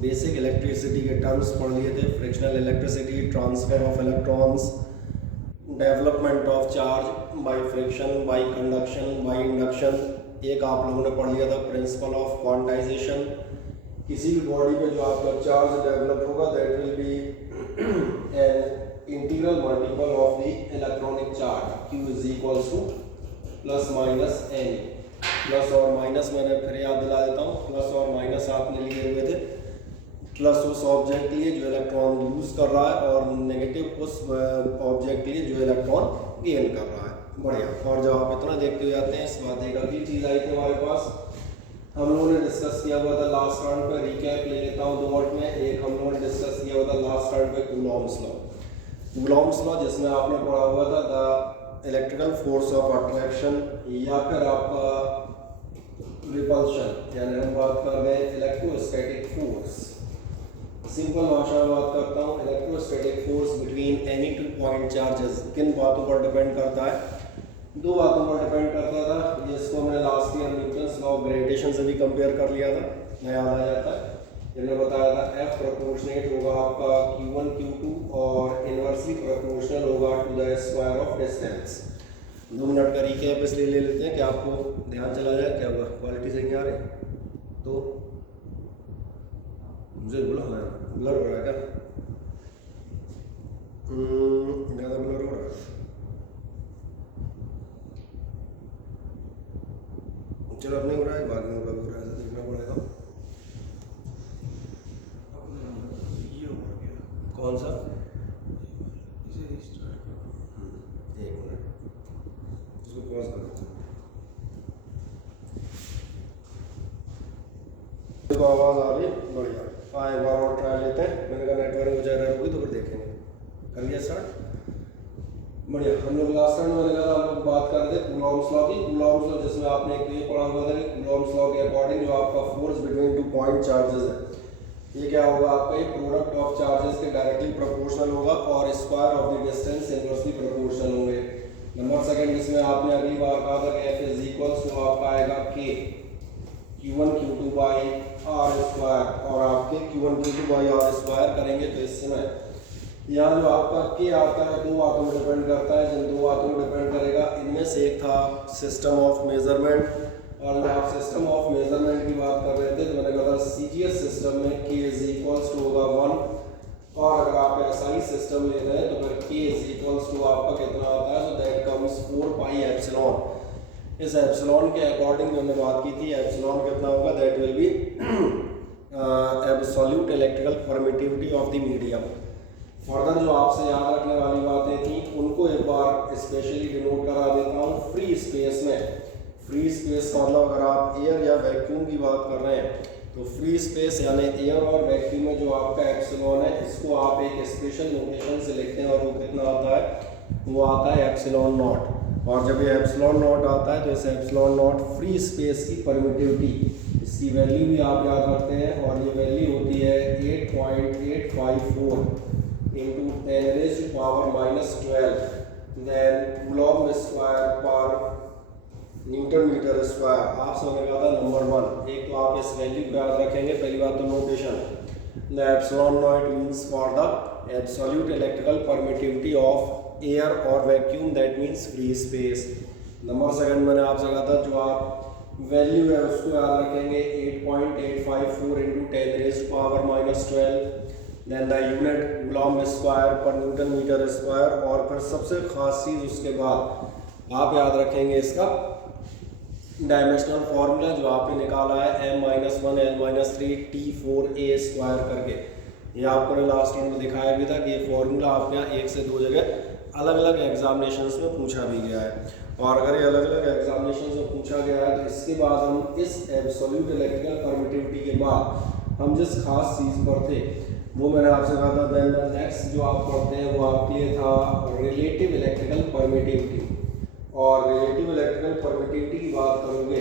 Basic electricity के terms पढ़ लिए थे, frictional electricity, transfer of electrons, development of charge by friction, bye conduction, by induction. एक आप लोगों ने पढ़ लिया था प्रिंसिपल ऑफ क्वांटाइजेशन। किसी भी बॉडी पे जो आपका चार्ज डेवलप होगा that will be an integral multiple of the electronic charge, Q is equals to plus minus n. Plus और माइनस मैंने फिर याद दिला देता हूँ, प्लस और माइनस आपने लिए हुए थे। प्लस उस ऑब्जेक्ट के लिए जो इलेक्ट्रॉन यूज कर रहा है और नेगेटिव उस ऑब्जेक्ट के लिए जो इलेक्ट्रॉन गेन कर रहा है। बढ़िया। और जब आप इतना देखते हुए जाते हैं, इस बात एक अगली चीज़ आई थी हमारे पास, हम लोगों ने डिस्कस किया हुआ था लास्ट राउंड पे, रिकैप ले लेता हूँ 2 मिनट में। एक हम लोगों ने डिस्कस किया हुआ था लास्ट राउंड पे कूलॉम्स लॉ। कूलॉम्स लॉ जिसमें आपने पढ़ा हुआ था the electrical force of attraction या फिर आपका रिपल्शन, यानी हम बात कर रहे हैं इलेक्ट्रोस्टैटिक फोर्स। सिंपल भाषा में बात करता हूँ, electrostatic force between any two point charges किन बातों पर डिपेंड करता है? 2 बातों पर डिपेंड करता था। जिसको हमने last year Newton's law of gravitation से भी कंपेयर कर लिया था, मैं याद आ जाता है। मैंने बताया था F प्रोपोर्शनेट होगा आपका Q1 Q2 और इनवर्सली प्रोपोर्शनल होगा to the square of distance. 2 minute का रिकैप इसलिए ले लेते हैं कि आपको ध्यान चला जाए। क्या हुआ, क्वालिटी सही नहीं आ रही तो मुझे बोला है ब्लर हो रहा है क्या? ज़्यादा ब्लर हो रहा है। चलो अपने हो रहा है, बाकी का भी हो रहा है, देखना पड़ेगा। कौन सा? एक मिनट, इसको पॉज कर दो। देखो आवाज़ आ रही है, बढ़िया। हाँ एक बार और ट्राई लेते हैं। मैंने कहा नेटवर्क हो जाएगा होगी तो फिर देखेंगे। कर लिया स्टार्ट, बढ़िया। हम लोग लास्ट टाइम मैंने कहा हम लोग बात कर रहे थे कूलॉम्स लॉ की। कूलॉम्स लॉ जिसमें आपने एक ये पढ़ा हुआ था कि कूलॉम्स लॉ के अकॉर्डिंग जो आपका फोर्स बिटवीन 2 पॉइंट चार्जेस है, ये क्या होगा आपका, ये प्रोडक्ट ऑफ चार्जेस के डायरेक्टली प्रोपोर्शनल होगा और square of the distance inversely proportional होंगे। नंबर सेकंड, इसमें आपने अगली बार कहा था कि F इज इक्वल्स टू आपका आएगा K Q1 Q2 by R square, और आपके Q1 Q2 by R square करेंगे तो इस समय यहाँ जो आपका K आता है 2 बातों में डिपेंड करता है। जिन 2 बातों में डिपेंड करेगा इनमें से एक था सिस्टम ऑफ मेजरमेंट, और जब आप सिस्टम ऑफ मेजरमेंट की बात कर रहे थे तो मैंने कहा था CGS सिस्टम में K इज इक्वल्स टू होगा 1, और अगर आप SI सिस्टम ले रहे हैं तो फिर K इज इक्वल्स टू आपका कितना आता है, तो दैट कम्स 4 पाई एप्सिलॉन। इस एप्सिलॉन के अकॉर्डिंग हमने बात की थी, एप्सिलॉन कितना होगा, that will B absolute electrical permittivity of the medium. Further जो आपसे याद रखने वाली बातें थी उनको एक बार स्पेशली डिनोट करा देता हूँ। फ्री स्पेस में, फ्री स्पेस का मतलब अगर आप एयर या वैक्यूम की बात कर रहे हैं तो फ्री स्पेस यानी एयर और वैक्यूम में जो आपका एप्सिलॉन है, इसको आप एक स्पेशल नोटेशन से लिखते हैं और वो कितना आता है, वो आता है एप्सिलॉन नॉट। और जब ये एप्सिलॉन नॉट आता है तो इस एप्सिलॉन नॉट फ्री स्पेस की परमिटिविटी, इसकी वैल्यू भी आप याद रखते हैं, और ये वैल्यू होती है 8.854 into 10 raised to power minus 12 then coulomb square per newton metre square. आप समझने का था नंबर 1। एक तो आप इस वैल्यू को याद रखेंगे, पहली बात तो notation, the epsilon not means for the absolute electrical permittivity of air और vacuum, that means free space. Number second मैंने आपसे कहा था जो आप वैल्यू है उसको याद रखेंगे 8.854 into 10 raised to power minus 12 then the unit coulomb square per newton metre square, और फिर सबसे खास चीज़ उसके बाद आप याद रखेंगे इसका डायमेंशनल फॉर्मूला जो आपने निकाला है m-1 l-3 T4a स्क्वायर करके। ये आपको लास्ट टाइम में दिखाया भी था कि ये फॉर्मूला आपके यहाँ 1 से 2 जगह अलग अलग एग्जामिनेशंस में पूछा भी गया है, और अगर ये अलग अलग एग्जामिनेशंस में पूछा गया है तो इसके बाद हम इस एब्सोल्यूट इलेक्ट्रिकल परमिटिविटी के बाद हम जिस खास चीज़ पर थे वो मैंने आपसे कहा था देन नेक्स्ट जो आप पढ़ते हैं वो आपके लिए था रिलेटिव इलेक्ट्रिकल परमिटिविटी। और रिलेटिव इलेक्ट्रिकल परमिटिविटी की बात करोगे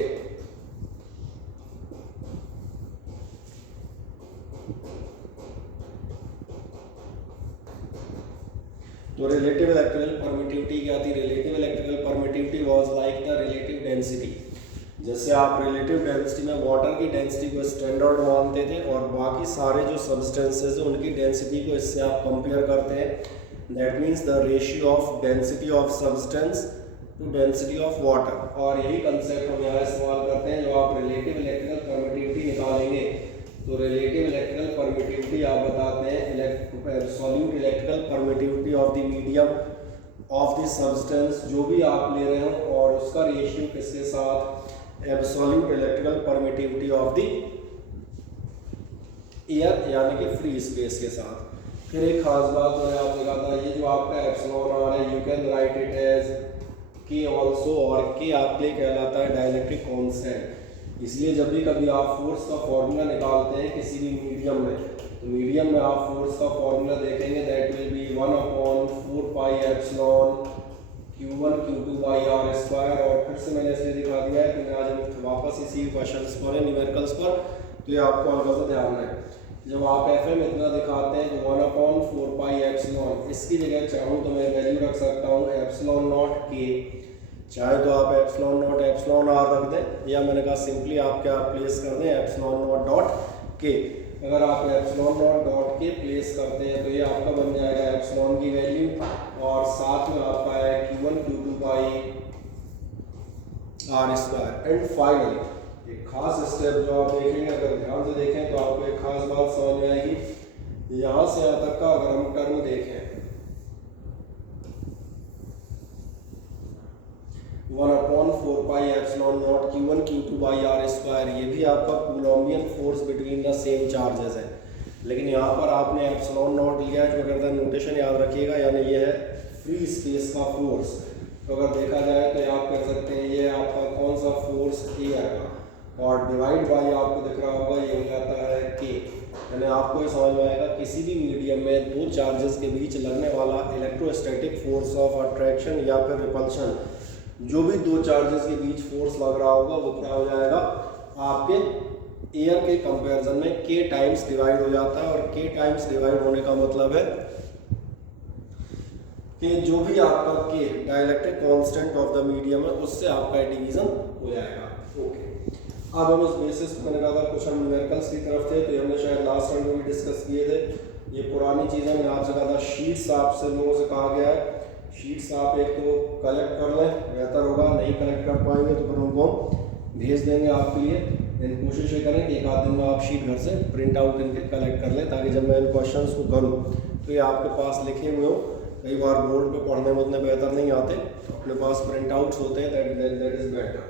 तो रिलेटिव इलेक्ट्रिकल परमिटिविटी क्या थी? Relative electrical permittivity was like the relative density. जैसे आप रिलेटिव डेंसिटी में वाटर की डेंसिटी को स्टैंडर्ड मानते थे और बाकी सारे जो सब्सटेंसेस हैं उनकी डेंसिटी को इससे आप कंपेयर करते हैं, that means the ratio of density of substance to density of water. और यही कंसेप्ट हम यहाँ इस्तेमाल करते हैं। जो आप रिलेटिव इलेक्ट्रिकल परमिटिविटी निकालेंगे तो रिलेटिव इलेक्ट्रिकल परमिटिविटी आप बताते हैं absolute electrical permittivity of the medium of the substance जो भी आप ले रहे हो और उसका रेशियो किसके साथ, absolute electrical permittivity of the air यानी कि फ्री स्पेस के साथ। फिर एक खास बात मैंने आपसे कहा था, ये जो आपका एप्सिलॉन आर है you can write it as K also, और के आपके लिए कहलाता है डाइलेक्ट्रिक कांस्टेंट। इसलिए जब भी कभी आप फोर्स का फॉर्मूला निकालते हैं किसी भी मीडियम में, तो मीडियम में आप फोर्स का फॉर्मूला देखेंगे that will be 1/4 pi epsilon Q1 Q2 by are square. और फिर से मैंने इसलिए दिखा दिया है कि आज हम वापस इसी क्वेश्चंस पर है, न्यूमेरिकल्स पर, तो ये आपको हल्का सा ध्यान रहे। जब आप FM इतना दिखाते हैं तो 1/4 पाई एप्सिलॉन, इसकी जगह चाहूँ तो मैं वैल्यू रख सकता हूँ एप्सिलॉन नॉट के, चाहे तो आप एप्सिलॉन नॉट एप्सिलॉन आर रख दें, या मैंने कहा सिंपली आप क्या प्लेस कर दें एप्सिलॉन नॉट डॉट के। अगर आप एप्सिलॉन नॉट डॉट के प्लेस करते हैं तो ये आपका बन जाएगा एप्सिलॉन की वैल्यू, और साथ में आपका है Q1 Q2 by are square. And finally एक खास स्टेप जो आप देखेंगे, अगर ध्यान से देखें तो आपको एक खास बात समझ में आएगी। यहाँ से यहाँ तक का अगर हम टर्म देखें 1/4 pi epsilon not Q1 Q2 by are square, ये भी आपका Coulombian force between the same charges है। लेकिन यहाँ पर आपने एप्सिलॉन नॉट लिया है, जो अगर नोटेशन याद रखिएगा, यानी ये है फ्री स्पेस का फोर्स। तो अगर देखा जाए तो आप कह सकते हैं ये आपका कौन सा फोर्स एयर का, और डिवाइड बाई आपको दिख रहा होगा ये हो जाता है के। यानी आपको ये समझ में आएगा किसी भी मीडियम में दो चार्जेस के बीच लगने वाला इलेक्ट्रोस्टैटिक फोर्स ऑफ अट्रैक्शन या फिर रिपल्शन, जो भी दो चार्जेस के बीच फोर्स लग रहा होगा वो क्या हो जाएगा आपके एयर के कंपैरिजन में के टाइम्स डिवाइड हो जाता है। और के टाइम्स डिवाइड होने का मतलब है कि जो भी आपका के dielectric constant of the medium है उससे आपका डिवीजन हो जाएगा। ओके, अब हम इस बेसिस पर मैंने कहा था कुछ हम न्यूमेरिकल्स की तरफ थे, तो ये हमने शायद लास्ट टाइम में भी डिस्कस किए थे। ये पुरानी चीज़ें मैंने आपसे कहा था, शीट्स आपसे लोगों से कहा गया है शीट्स आप एक तो कलेक्ट कर लें, बेहतर होगा। नहीं कलेक्ट कर पाएंगे तो फिर उनको भेज देंगे आपके लिए। लेकिन कोशिश ये करें कि एक आध दिन में आप शीट घर से प्रिंट आउट इनके कलेक्ट कर लें, ताकि जब मैं इन क्वेश्चंस को करूँ तो ये आपके पास लिखे हुए हो। कई बार बोर्ड पे पढ़ने में उतने बेहतर नहीं आते, तो अपने पास प्रिंट आउट्स होते हैं, दैट इज बेटर।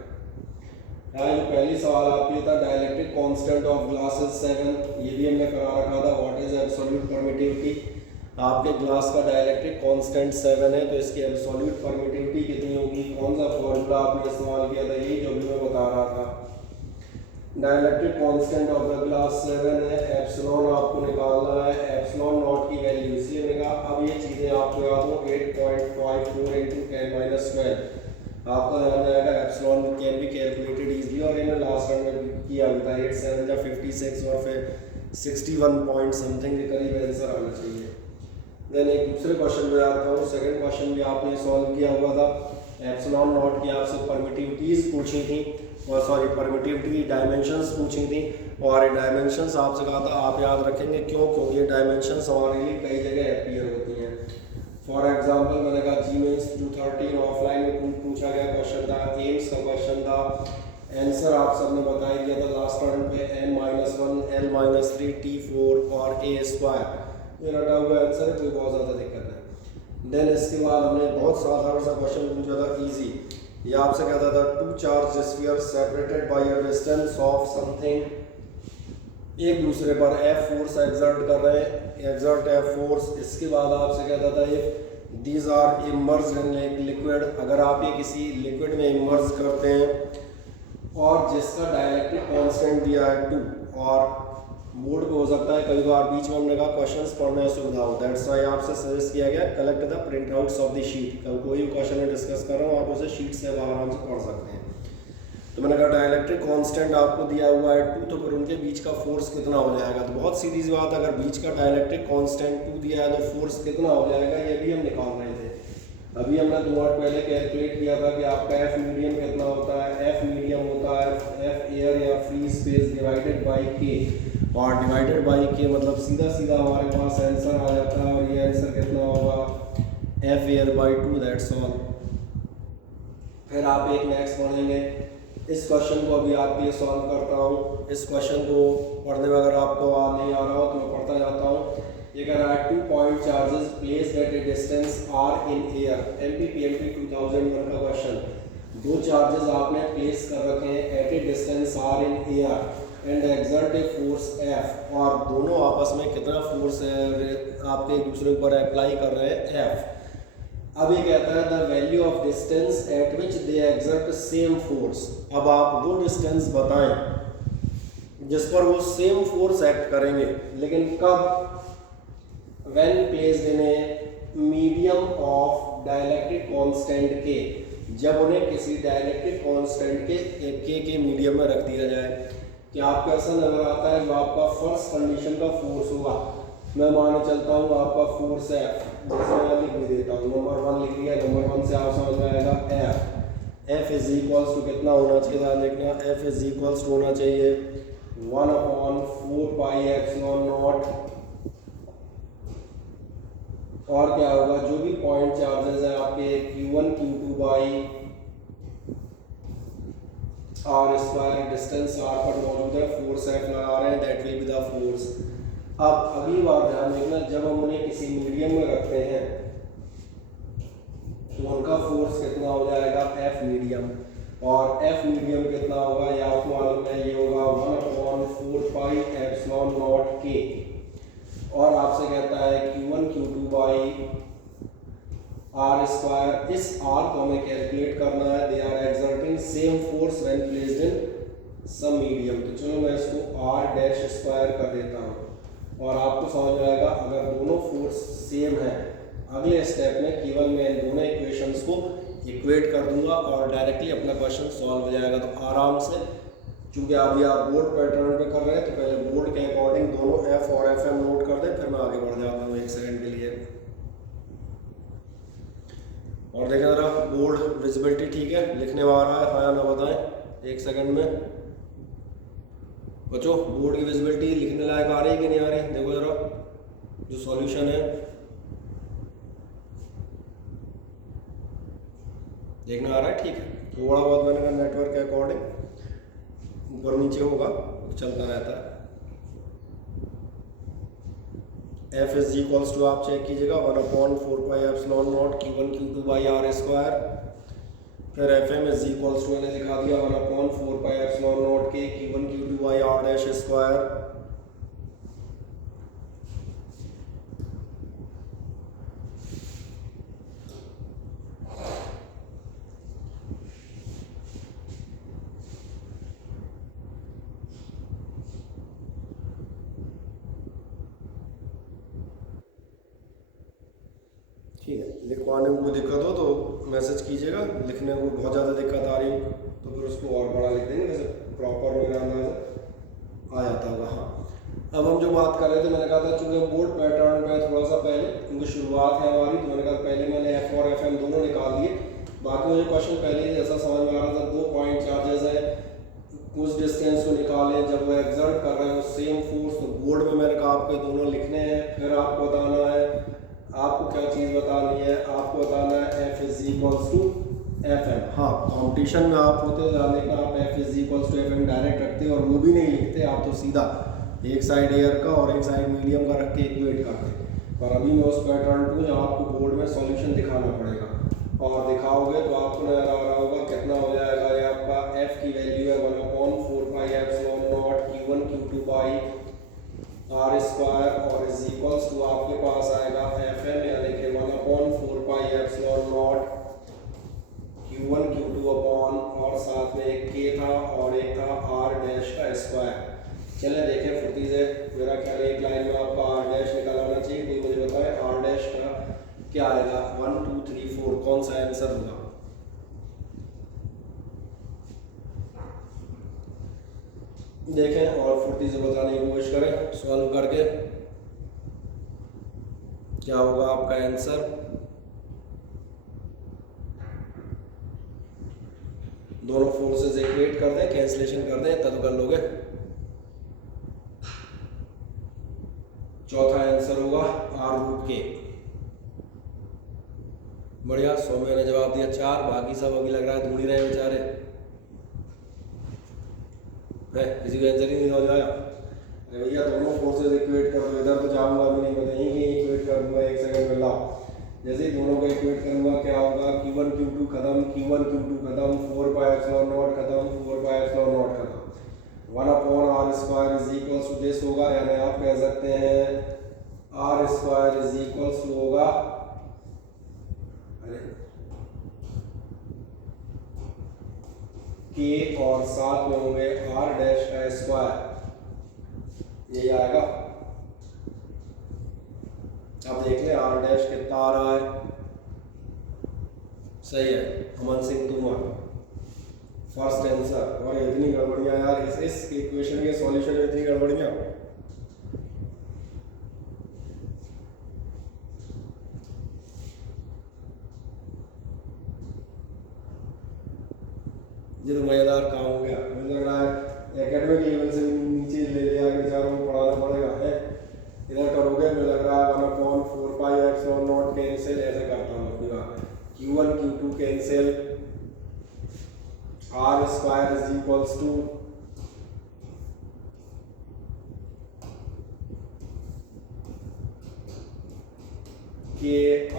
यहाँ जो पहली सवाल आपके लिए था डाइलेक्ट्रिक कांस्टेंट ऑफ ग्लासेस 7, ये भी हमने करा रखा था, व्हाट इज एब्सोल्यूट परमिटिविटी। आपके ग्लास का डाइलेक्ट्रिक कांस्टेंट 7 है, तो इसकी एब्सोल्यूट परमिटिविटी कितनी होगी, कौन सा फॉर्मूला आपने इस्तेमाल किया था, यही जो भी मैं बता रहा था। Dielectric constant of the glass 7 है, एप्सिलॉन आपको निकालना है, एप्सिलॉन नॉट की वैल्यू, इसलिए मैंने कहा अब ये चीज़ें आपको याद हो 8.54 × 10⁻12 आपका ध्यान जाएगा। Epsilon can be calculated easily, और इन्हें लास्ट टाइम में किया हुआ था 8 7 या 56 और फिर 61 पॉइंट समथिंग के करीब आंसर आना चाहिए। देन एक दूसरे क्वेश्चन में आता हूँ, सेकंड क्वेश्चन भी आपने सॉल्व किया हुआ था। एप्सिलॉन नॉट की आपसे परमिटिविटीज़ पूछी थी, और सॉरी परमिटिविटी डायमेंशंस पूछी थी, और डायमेंशंस आपसे कहा था आप याद रखेंगे क्यों, क्योंकि ये डायमेंशंस हमारे लिए कई जगह अपीयर होती हैं। फॉर एग्जांपल मैंने कहा GMAINS 2013 ऑफलाइन में पूछा गया क्वेश्चन था, एम्स का क्वेश्चन था, आंसर आप सबने बता ही दिया था लास्ट राउंड पे n-1 l-3 t4 और a²। ये रटा हुआ आंसर है, कोई बहुत ज़्यादा दिक्कत नहीं। देन इसके बाद हमने बहुत साधारण सा क्वेश्चन पूछा था इजी, ये आपसे कहता था two charge sphere separated by a distance of something, एक दूसरे पर F फोर्स एक्सर्ट कर रहे हैं, एक्सर्ट F फोर्स। इसके बाद आपसे कहता था if these are emerged in liquid, अगर आप ये किसी लिक्विड में इमर्ज करते हैं और जिसका डाइलेक्ट्रिक कांस्टेंट दिया है 2, और बोर्ड पे हो सकता है कई बार बीच में हमने कहा क्वेश्चंस पढ़ने में सुविधा हो, दैट्स व्हाई आपसे सजेस्ट किया गया collect the print outs of the sheet. कल कोई भी क्वेश्चन में डिस्कस कर रहा हूँ आप उसे शीट से आराम से पढ़ सकते हैं। तो मैंने कहा डाइलेक्ट्रिक कांस्टेंट आपको दिया हुआ है 2, तो फिर उनके बीच का फोर्स कितना हो जाएगा। तो बहुत सीधी सी बात, अगर बीच का डाइलेक्ट्रिक कांस्टेंट 2 दिया है तो फोर्स कितना हो जाएगा, ये भी हम निकाल रहे थे। अभी हमने 2 मिनट पहले कैलकुलेट किया था कि आपका एफ मीडियम कितना होता है, एफ मीडियम होता है एफ एयर या फ्री स्पेस डिवाइडेड बाई के, और डिवाइडेड बाई के मतलब सीधा सीधा हमारे पास आंसर आ जाता है, और ये आंसर कितना होगा F air by 2, that's all. फिर आप एक नेक्स्ट पढ़ेंगे, इस क्वेश्चन को अभी आपके लिए सॉल्व करता हूँ। इस क्वेश्चन को पढ़ने में अगर आपको नहीं आ रहा हो तो मैं पढ़ता जाता हूँ। ये कह रहा है 2 point charges placed at a distance r in air, MPPMP 2001 का क्वेश्चन। 2 चार्जेस आपने प्लेस कर रखे हैं at a distance r in air and exert a force F, और दोनों आपस में कितना फोर्स आपके एक दूसरे ऊपर अप्लाई कर रहे हैं एफ। अब ये कहता है the value of distance eight which they exert same force. अब आप वो डिस्टेंस बताएं जिस पर वो सेम फोर्स एक्ट करेंगे, लेकिन कब? When placed in a medium of dielectric constant के, जब उन्हें किसी डाइलेक्ट्रिक कांस्टेंट के मीडियम में रख दिया जाए। कि आपको ऐसा नजर आता है जो आपका फर्स्ट कंडीशन का फोर्स होगा, मैं माने चलता हूँ आपका फोर्स है, जैसे मैं लिख भी देता हूँ, नंबर 1 लिख दिया, नंबर 1 से आप समझ में आएगा एफ इज इक्वल्स टू कितना होना चाहिए, ध्यान देखना, एफ इज इक्वल्स टू होना चाहिए 1/4 पाई एप्सिलॉन नॉट, और क्या होगा जो भी पॉइंट चार्जेस है आपके Q1 Q2 by are square, distance r पर मौजूद है, फोर्स एफ लगा रहे हैं, that will be the force. अब अगली बार ध्यान देखना, जब हम उन्हें किसी मीडियम में रखते हैं तो उनका फोर्स कितना हो जाएगा एफ मीडियम, और एफ मीडियम कितना होगा या आपको मालूम है, ये होगा 1/4 पाई एप्सिलॉन नॉट के, और आपसे कहता है Q1 Q2 by are square. इस आर को हमें कैलकुलेट करना है, they are exerting same force when placed in some medium. तो चलो मैं इसको आर डैश स्क्वायर कर देता हूँ, और आपको समझ में आएगा अगर दोनों फोर्स सेम है, अगले स्टेप में केवल मैं इन दोनों इक्वेशंस को इक्वेट कर दूंगा और डायरेक्टली अपना क्वेश्चन सॉल्व हो जाएगा। तो आराम से, चूंकि अभी आप बोर्ड पैटर्न पे कर रहे हैं तो पहले बोर्ड के अकॉर्डिंग दोनों एफ और एफ एम नोट कर दें, फिर मैं आगे बढ़ जाता हूँ 1 सेकंड के लिए। और देखें जरा बोर्ड विजिबिलिटी ठीक है, लिखने में आ रहा है, हाँ या ना बताएं 1 सेकंड में। बच्चों बोर्ड की विजिबिलिटी लिखने लायक आ रही है कि नहीं आ रही, देखो जरा जो सॉल्यूशन है देखना आ रहा है, ठीक है। थोड़ा बहुत मैंने कहा नेटवर्क के अकॉर्डिंग ऊपर नीचे होगा, चलता रहता है। एफ इज इक्वल्स टू आप चेक कीजिएगा 1/4 pi epsilon not Q1 Q2 by are square, फिर F M is equals to मैंने दिखा दिया 1/4 पाई एप्सिलॉन नॉट के Q1 Q2 by are dash square. ठीक है, लिखवाने में कोई दिक्कत हो तो मैसेज कीजिएगा, लिखने में बहुत ज़्यादा दिक्कत आ रही हो तो फिर उसको और बड़ा लिख देंगे, वैसे प्रॉपर मेरा अंदाजा आ जाता होगा। हाँ, अब हम जो बात कर रहे थे, मैंने कहा था चूँकि बोर्ड पैटर्न पे थोड़ा सा पहले क्योंकि शुरुआत है हमारी, तो मैंने कहा पहले मैंने एफ और एफ एम दोनों निकाल दिए। बाकी मुझे क्वेश्चन पहले ही जैसा समझ में आ रहा था, 2 पॉइंट चार्जेस है, कुछ डिस्टेंस को निकालें, जब वो एक्सर्ट कर रहे हो सेम फोर्स, तो बोर्ड में मैंने कहा आपके दोनों लिखने हैं। फिर आपको बताना है, आपको क्या चीज़ बतानी है, आपको बताना है F is equals to F m. हाँ, कॉम्पिटिशन में आप होते हो, ध्यान देखना, आप F is equals to F m direct रखते और वो भी नहीं लिखते, आप तो सीधा एक साइड एयर का और एक साइड मीडियम का रख के इक्वेट करते। पर अभी मैं उस पैटर्न को जहाँ आपको बोर्ड में सॉल्यूशन दिखाना पड़ेगा, और दिखाओगे तो आपको नजर आ रहा होगा कितना हो जाएगा। ये आपका एफ की वैल्यू है 1/4 pi epsilon not Q1 Q2 by are square, और इज इक्वल्स टू आपके पास आएगा एफ एम, यानी कि 1/4 pi epsilon not Q1 Q2 upon, और साथ में एक के था और एक था आर डैश का स्क्वायर। चले देखें फुर्ती से, मेरा ख्याल एक लाइन में आपका आर डैश निकल आना चाहिए, कोई मुझे बताए आर डैश का क्या आएगा, 1 2 3 4 कौन सा आंसर होगा। देखें और फुर्ती से बताने की कोशिश करें, सॉल्व करके क्या होगा आपका आंसर। दोनों फोर्सेस इक्वेट कर दें, कैंसिलेशन कर दें, तब कर लोगे। चौथा आंसर होगा R√K। बढ़िया, सौम्य ने जवाब दिया 4, बाकी सब अभी लग रहा है ढूंढ ही रहे बेचारे है, किसी को आंसर ही नहीं समझ आया। अरे भैया दोनों फोर्सेस इक्वेट कर दो, इधर तो जाऊंगा भी नहीं, मैं तो यहीं इक्वेट कर दूंगा, एक सेकंड में लाओ। जैसे ही दोनों को इक्वेट करूंगा क्या होगा, Q1 Q2 खत्म, Q1 Q2 खत्म, 4πε0 खत्म, 4πε0 खत्म, 1/r² is equals to this होगा, यानी आप कह सकते हैं r² इज इक्वल्स टू होगा, K और साथ में होंगे r' यही आएगा। अब देख ले r' कितना आ रहा है, सही है, अमन सिंह तोमर फर्स्ट आंसर। और इतनी गड़बड़ियाँ यार, इस इक्वेशन के सॉल्यूशन में इतनी गड़बड़ियाँ। ये तो मजेदार काम हो गया, मुझे लग रहा है एकेडमिक लेवल से नीचे ले लिया कि बेचारों को पढ़ाना पड़ेगा है। इधर करोगे मुझे लग रहा है 1/4πε0 कैंसिल, ऐसे करता हूँ अपनी बात, Q1 Q2 cancel, r² is equals to K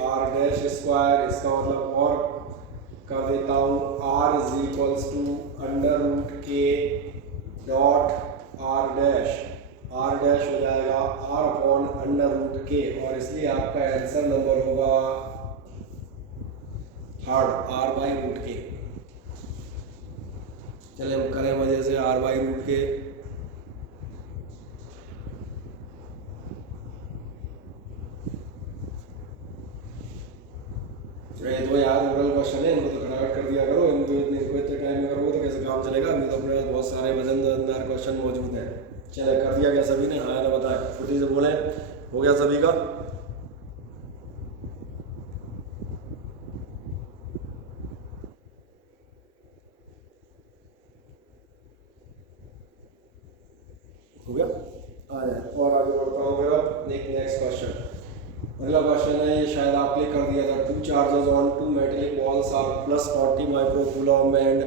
r' square, इसका मतलब और कर देता हूँ r is equals to √K dot r' हो जाएगा r/√K, और इसलिए आपका आंसर नंबर होगा थर्ड r/√K। चले हम करें मजे से r/√K। तो यार ओरल क्वेश्चन है, इनको तो कन्वर्ट कर दिया करो, इनको इतने टाइम में करोगे तो कैसे काम चलेगा। अभी तो अपने पास बहुत सारे वजनदार क्वेश्चन मौजूद हैं। चले कर दिया क्या सभी ने, हाँ ना बताए, फुटी से बोले हो गया सभी का। हो गया, आ जाए और आगे बढ़ता हूँ। मेरा नेक्स्ट क्वेश्चन, अगला क्वेश्चन है, ये शायद आपने कर दिया था। 2 charges on 2 metallic balls are +40 microcoulomb and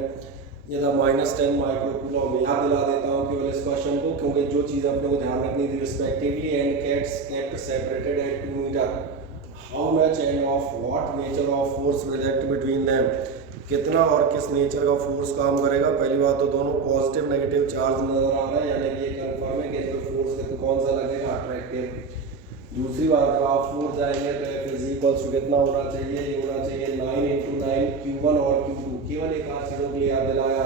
ये था -10 माइक्रोकूलम। याद दिला देता हूँ केवल इस क्वेश्चन को, क्योंकि जो चीज़ अपने को ध्यान रखनी थी, respectively and kept separated at 2 metre, how much and of what nature of force will act between them, कितना और किस नेचर का फोर्स काम करेगा। पहली बात तो दोनों पॉजिटिव नेगेटिव चार्ज नजर आ रहा है, यानी कि ये कंफर्म है कि इस पर फोर्स कौन सा लगेगा, अट्रैक्टिव। दूसरी बात, जब आप फोर्स जाएंगे तो F इज इक्वल्स टू कितना होना चाहिए, ये होना चाहिए 9 × 9 Q1 और Q2। केवल एक आध चीज़ों के लिए याद दिलाया,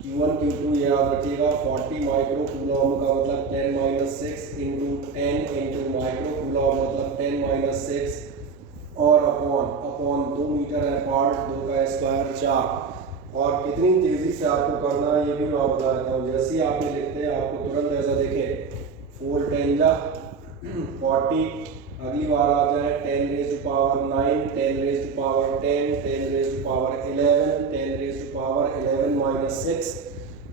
Q1 Q2 ये याद रखिएगा, 40 माइक्रोकूलम का मतलब 10 - 6 × 10 × माइक्रोकूलम मतलब 10 - 6 और अपॉन 2 मीटर अपार्ट, 2 का स्क्वायर 4। और कितनी तेज़ी से आपको करना है ये भी मैं बता देता हूँ। जैसे ही आप ये लिखते हैं आपको तुरंत ऐसा देखें, 4 × 10 = 40, अगली बार आ जाए 10⁻⁹, 10⁻10, 10⁻11, 10⁻11 - 6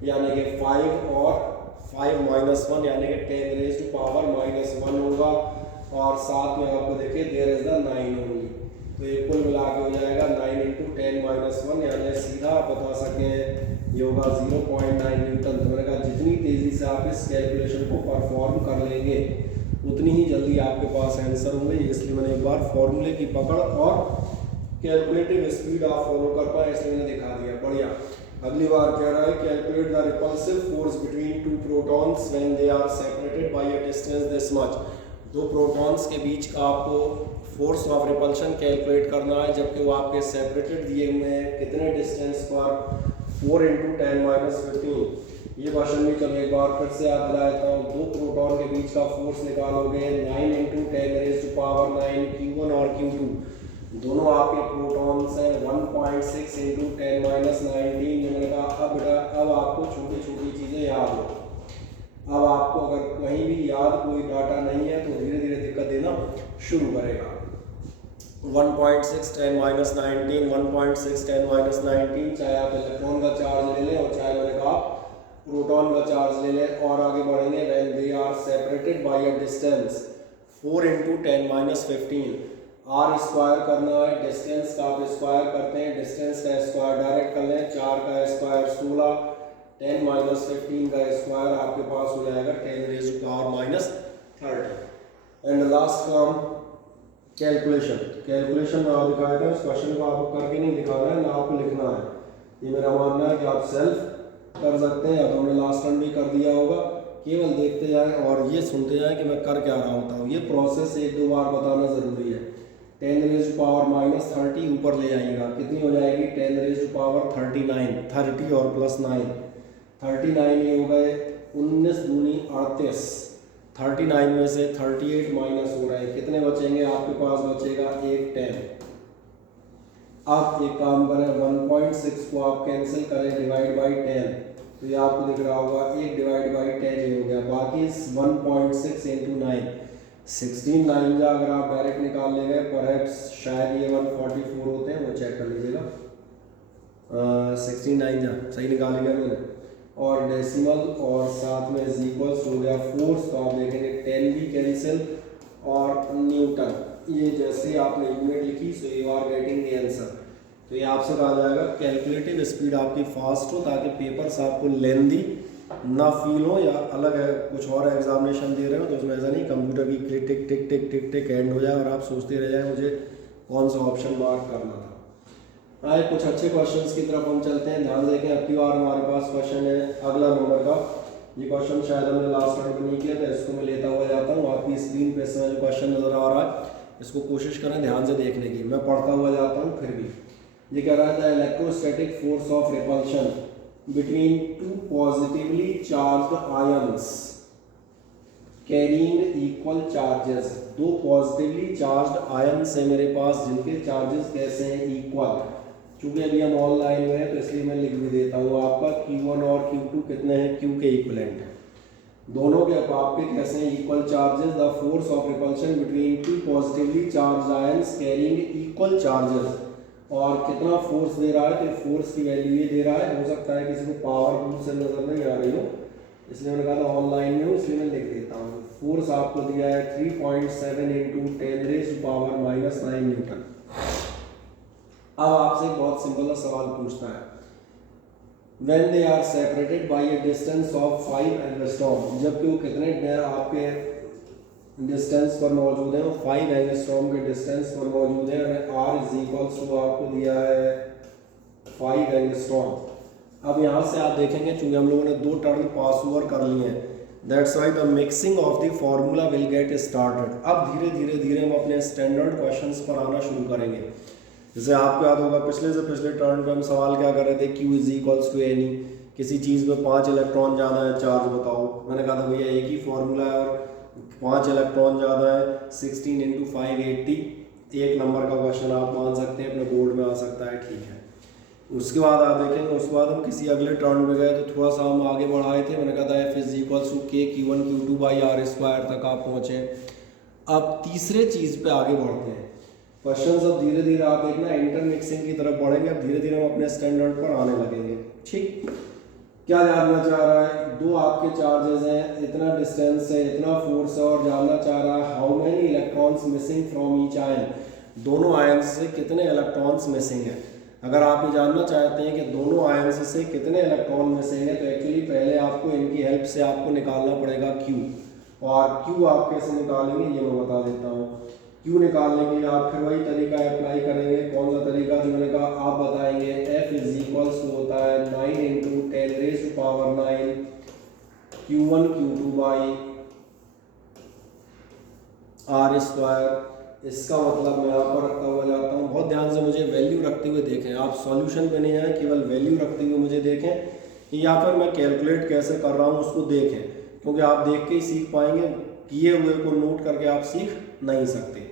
यानी कि 5 और 5 - 1 यानी कि 10⁻−1 होगा। और साथ में आपको देखिए देयर इज द 9 ओनली, तो ये कुल मिला के हो जाएगा 9 × 10⁻1, यानी सीधा आप बता सकें ये होगा 0.9 न्यूटन। तो मैंने कहा जितनी तेज़ी से आप इस कैलकुलेशन को परफॉर्म कर लेंगे उतनी ही जल्दी आपके पास आंसर होंगे। इसलिए मैंने एक बार फॉर्मूले की पकड़ और कैलकुलेटिव स्पीड आप फॉलो कर पाए, इसलिए मैंने दिखा दिया। बढ़िया, अगली बार कह रहा है calculate the repulsive force between 2 protons when they are separated by a distance this much. 2 protons के बीच का आपको फोर्स ऑफ रिपल्शन कैलकुलेट करना है, जबकि वो आपके सेपरेटेड दिए हुए हैं कितने डिस्टेंस पर, 4 × 10 - 15। ये क्वेश्चन भी चलो एक बार फिर से याद दिला देता हूँ। 2 प्रोटॉन के बीच का फोर्स निकालोगे 9 × 10⁻9 Q1 और Q2, दोनों आपके प्रोटॉन्स हैं। 1.6 × 10⁻19। मैंने कहा अब बेटा अब आपको छोटी छोटी चीज़ें याद हो। अब आपको अगर कहीं भी याद कोई डाटा नहीं है तो धीरे धीरे दिक्कत देना शुरू करेगा। 1.6 10 माइनस 19, 1.6 10 माइनस 19, चाहे आप इलेक्ट्रॉन का चार्ज ले लें और चाहे मैंने कहा प्रोटॉन का चार्ज ले लें। और आगे बढ़ेंगे, when they are separated by a distance 4 into 10 minus 15, r square करना है, डिस्टेंस का आप स्क्वायर करते हैं, डिस्टेंस का स्क्वायर डायरेक्ट कर लें, 4 का स्क्वायर 16, 10 माइनस 15 का स्क्वायर आपके पास हो जाएगा 10 raise to power minus 30। And last काम कैलकुलेशन में आप दिखाया था, इस क्वेश्चन को आपको करके नहीं दिखाना है ना, आपको लिखना है। ये मेरा मानना है कि आप सेल्फ कर सकते हैं, या तो हमने लास्ट टाइम भी कर दिया होगा, केवल देखते जाएं और ये सुनते जाएं कि मैं कर क्या रहा होता हूँ। ये प्रोसेस एक दो बार बताना ज़रूरी है। 10 रेज़ टू पावर माइनस 30 ऊपर ले आइएगा, कितनी हो जाएगी 10 रेज़ टू पावर 39, 30 और प्लस 9, 39 ये हो गए 19 दूनी 38, 39 में से 38 माइनस हो रहा है, कितने बचेंगे आपके पास, बचेगा एक 10। आप एक काम करें, 1.6 को आप कैंसिल करें, डिवाइड बाई 10, तो ये आपको दिख रहा होगा 1 डिवाइड बाई 10 ये हो गया, बाकी 1.6 इंटू 9 16 9 जा, अगर आप डायरेक्ट निकाल लेंगे परहैप्स शायद ये 144 होते हैं, वो चेक कर लीजिएगा। 16 9 जा सही निकाल लिया मैंने, और डेसिमल और साथ में इज इक्वल्स हो गया 4, तो आप देखेंगे 10 भी कैंसिल और न्यूटन, ये जैसे आपने यूनिट लिखी so you are getting the answer. तो ये आपसे कहा जाएगा कैलकुलेटिव स्पीड आपकी फास्ट हो, ताकि पेपर्स आपको लेंदी ना फील हो, या अलग है कुछ और एग्जामिनेशन दे रहे हो तो उसमें ऐसा नहीं कंप्यूटर की टिक टिक टिक टिक टिक टिक एंड हो जाए और आप सोचते रह जाए मुझे कौन सा ऑप्शन मार्क करना था। आए कुछ अच्छे क्वेश्चंस की तरफ हम चलते हैं, ध्यान देखें। अब की बार हमारे पास क्वेश्चन है अगला नंबर का, ये क्वेश्चन शायद हमने लास्ट टाइम नहीं किया था, इसको मैं लेता हुआ जाता हूँ। आपकी स्क्रीन पे जो क्वेश्चन नज़र आ रहा है इसको कोशिश करें ध्यान से देखने की, मैं पढ़ता हुआ जाता हूँ फिर भी। ये कह रहा था electrostatic force of repulsion between two positively charged ions carrying equal charges. दो पॉजिटिवली चार्ज्ड आयन से मेरे पास जिनके चार्जेस कैसे हैं, इक्वल। चूंकि अभी हम ऑनलाइन में हैं तो इसलिए मैं लिख भी देता हूँ, आपका Q1 और Q2 कितने हैं, Q के इक्वलेंट हैं, दोनों के आपके कैसे हैं, equal charges. The force of repulsion between two positively charged ions carrying equal charges, और कितना फोर्स दे रहा है, तो फोर्स की वैल्यू ये दे रहा है। हो सकता है किसी को पावर रूल से नजर नहीं आ रही हो, इसलिए मैंने कहा था ऑनलाइन में हूँ इसलिए मैं लिख देता हूँ। फोर्स आपको दिया है 3.7 into 10 raise to power minus 9 newton. अब आपसे एक बहुत सिंपल सा सवाल पूछता है, when they are separated by a distance of 5 angstrom, जबकि वो कितने आपके डिस्टेंस पर मौजूद है, वो 5 एंगस्ट्रॉम के डिस्टेंस पर मौजूद है, और आर इज इक्वल्स टू आपको दिया है 5 एंगस्ट्रॉम। अब यहाँ से आप देखेंगे चूंकि हम लोगों ने दो टर्म पास ओवर कर लिए हैं, that's why the mixing of the formula will get started. अब धीरे धीरे धीरे हम अपने स्टैंडर्ड क्वेश्चंस पर आना शुरू करेंगे। जैसे आपको याद होगा पिछले से पिछले टर्न पे हम सवाल क्या कर रहे थे, Q is equals to n e, किसी चीज़ में 5 इलेक्ट्रॉन ज़्यादा है, चार्ज बताओ। मैंने कहा था भैया एक ही फॉर्मूला है और 5 इलेक्ट्रॉन ज़्यादा है, 16 इंटू 580, एक नंबर का क्वेश्चन आप मान सकते हैं, अपने बोर्ड में आ सकता है, ठीक है। उसके बाद आप देखेंगे, उसके बाद हम किसी अगले टर्न पे गए तो थोड़ा सा हम आगे बढ़ाए थे। मैंने कहा था F is equals to K Q1 Q2 by R square तक आप पहुँचे। अब तीसरे चीज़ पे आगे बढ़ते हैं, क्वेश्चन अब धीरे धीरे आप देखना इंटरमिक्सिंग की तरफ बढ़ेंगे। अब धीरे धीरे हम अपने स्टैंडर्ड पर आने लगेंगे, ठीक। क्या जानना चाह रहा है, दो आपके चार्जेस हैं, इतना डिस्टेंस है, इतना फोर्स है, और जानना चाह रहा है how many electrons missing from each ion, दोनों आयन से कितने इलेक्ट्रॉन्स मिसिंग हैं। अगर आप ये जानना चाहते हैं कि दोनों आयन से कितने इलेक्ट्रॉन मिसिंग हैं, तो एक्चुअली पहले आपको इनकी हेल्प से आपको निकालना पड़ेगा Q, और Q आप कैसे निकालेंगे ये मैं बता देता हूँ। Q निकालने के लिए आप फिर वही तरीका अप्लाई करेंगे। कौन सा तरीका, जो मैंने कहा आप बताएंगे। F इज इक्वल्स टू होता है 9 into 10 raise to power 9 Q1 Q2 by R square. इसका मतलब मैं यहाँ पर रखता हुआ जाता हूँ, बहुत ध्यान से मुझे वैल्यू रखते हुए देखें, आप सॉल्यूशन पे नहीं आए, केवल वैल्यू रखते हुए मुझे देखें, या फिर मैं कैलकुलेट कैसे कर रहा हूँ उसको देखें, क्योंकि आप देख के ही सीख पाएंगे, किए हुए को नोट करके आप सीख नहीं सकते।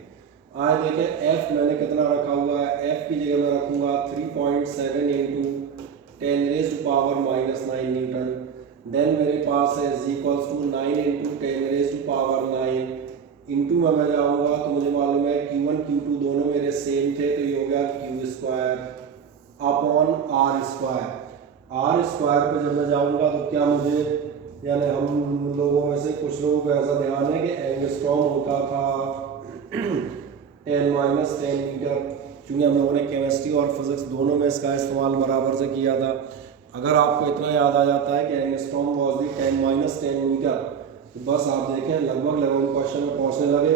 आज देखें F मैंने कितना रखा हुआ है, F की जगह मैं रखूँगा 3.7 into 10 raise to power minus 9 newton. Then मेरे पास है is equals to 9 into 10 raise to power 9 into में मैं जाऊँगा तो मुझे मालूम है Q1 Q1 Q2 दोनों मेरे सेम थे, तो ये हो गया Q square upon R square. R square पे जब मैं जाऊंगा तो क्या मुझे, यानी हम लोगों में से कुछ लोगों को ऐसा ध्यान है कि एंगस्ट्रॉम होता था 10-10 मीटर, क्योंकि हम लोगों ने केमिस्ट्री और फिजिक्स दोनों में इसका इस्तेमाल बराबर से किया था। अगर आपको इतना याद आ जाता है कि एंगस्ट्रॉम वॉज दी 10-10 मीटर, तो बस आप देखें लगभग क्वेश्चन में पहुंचने लगे।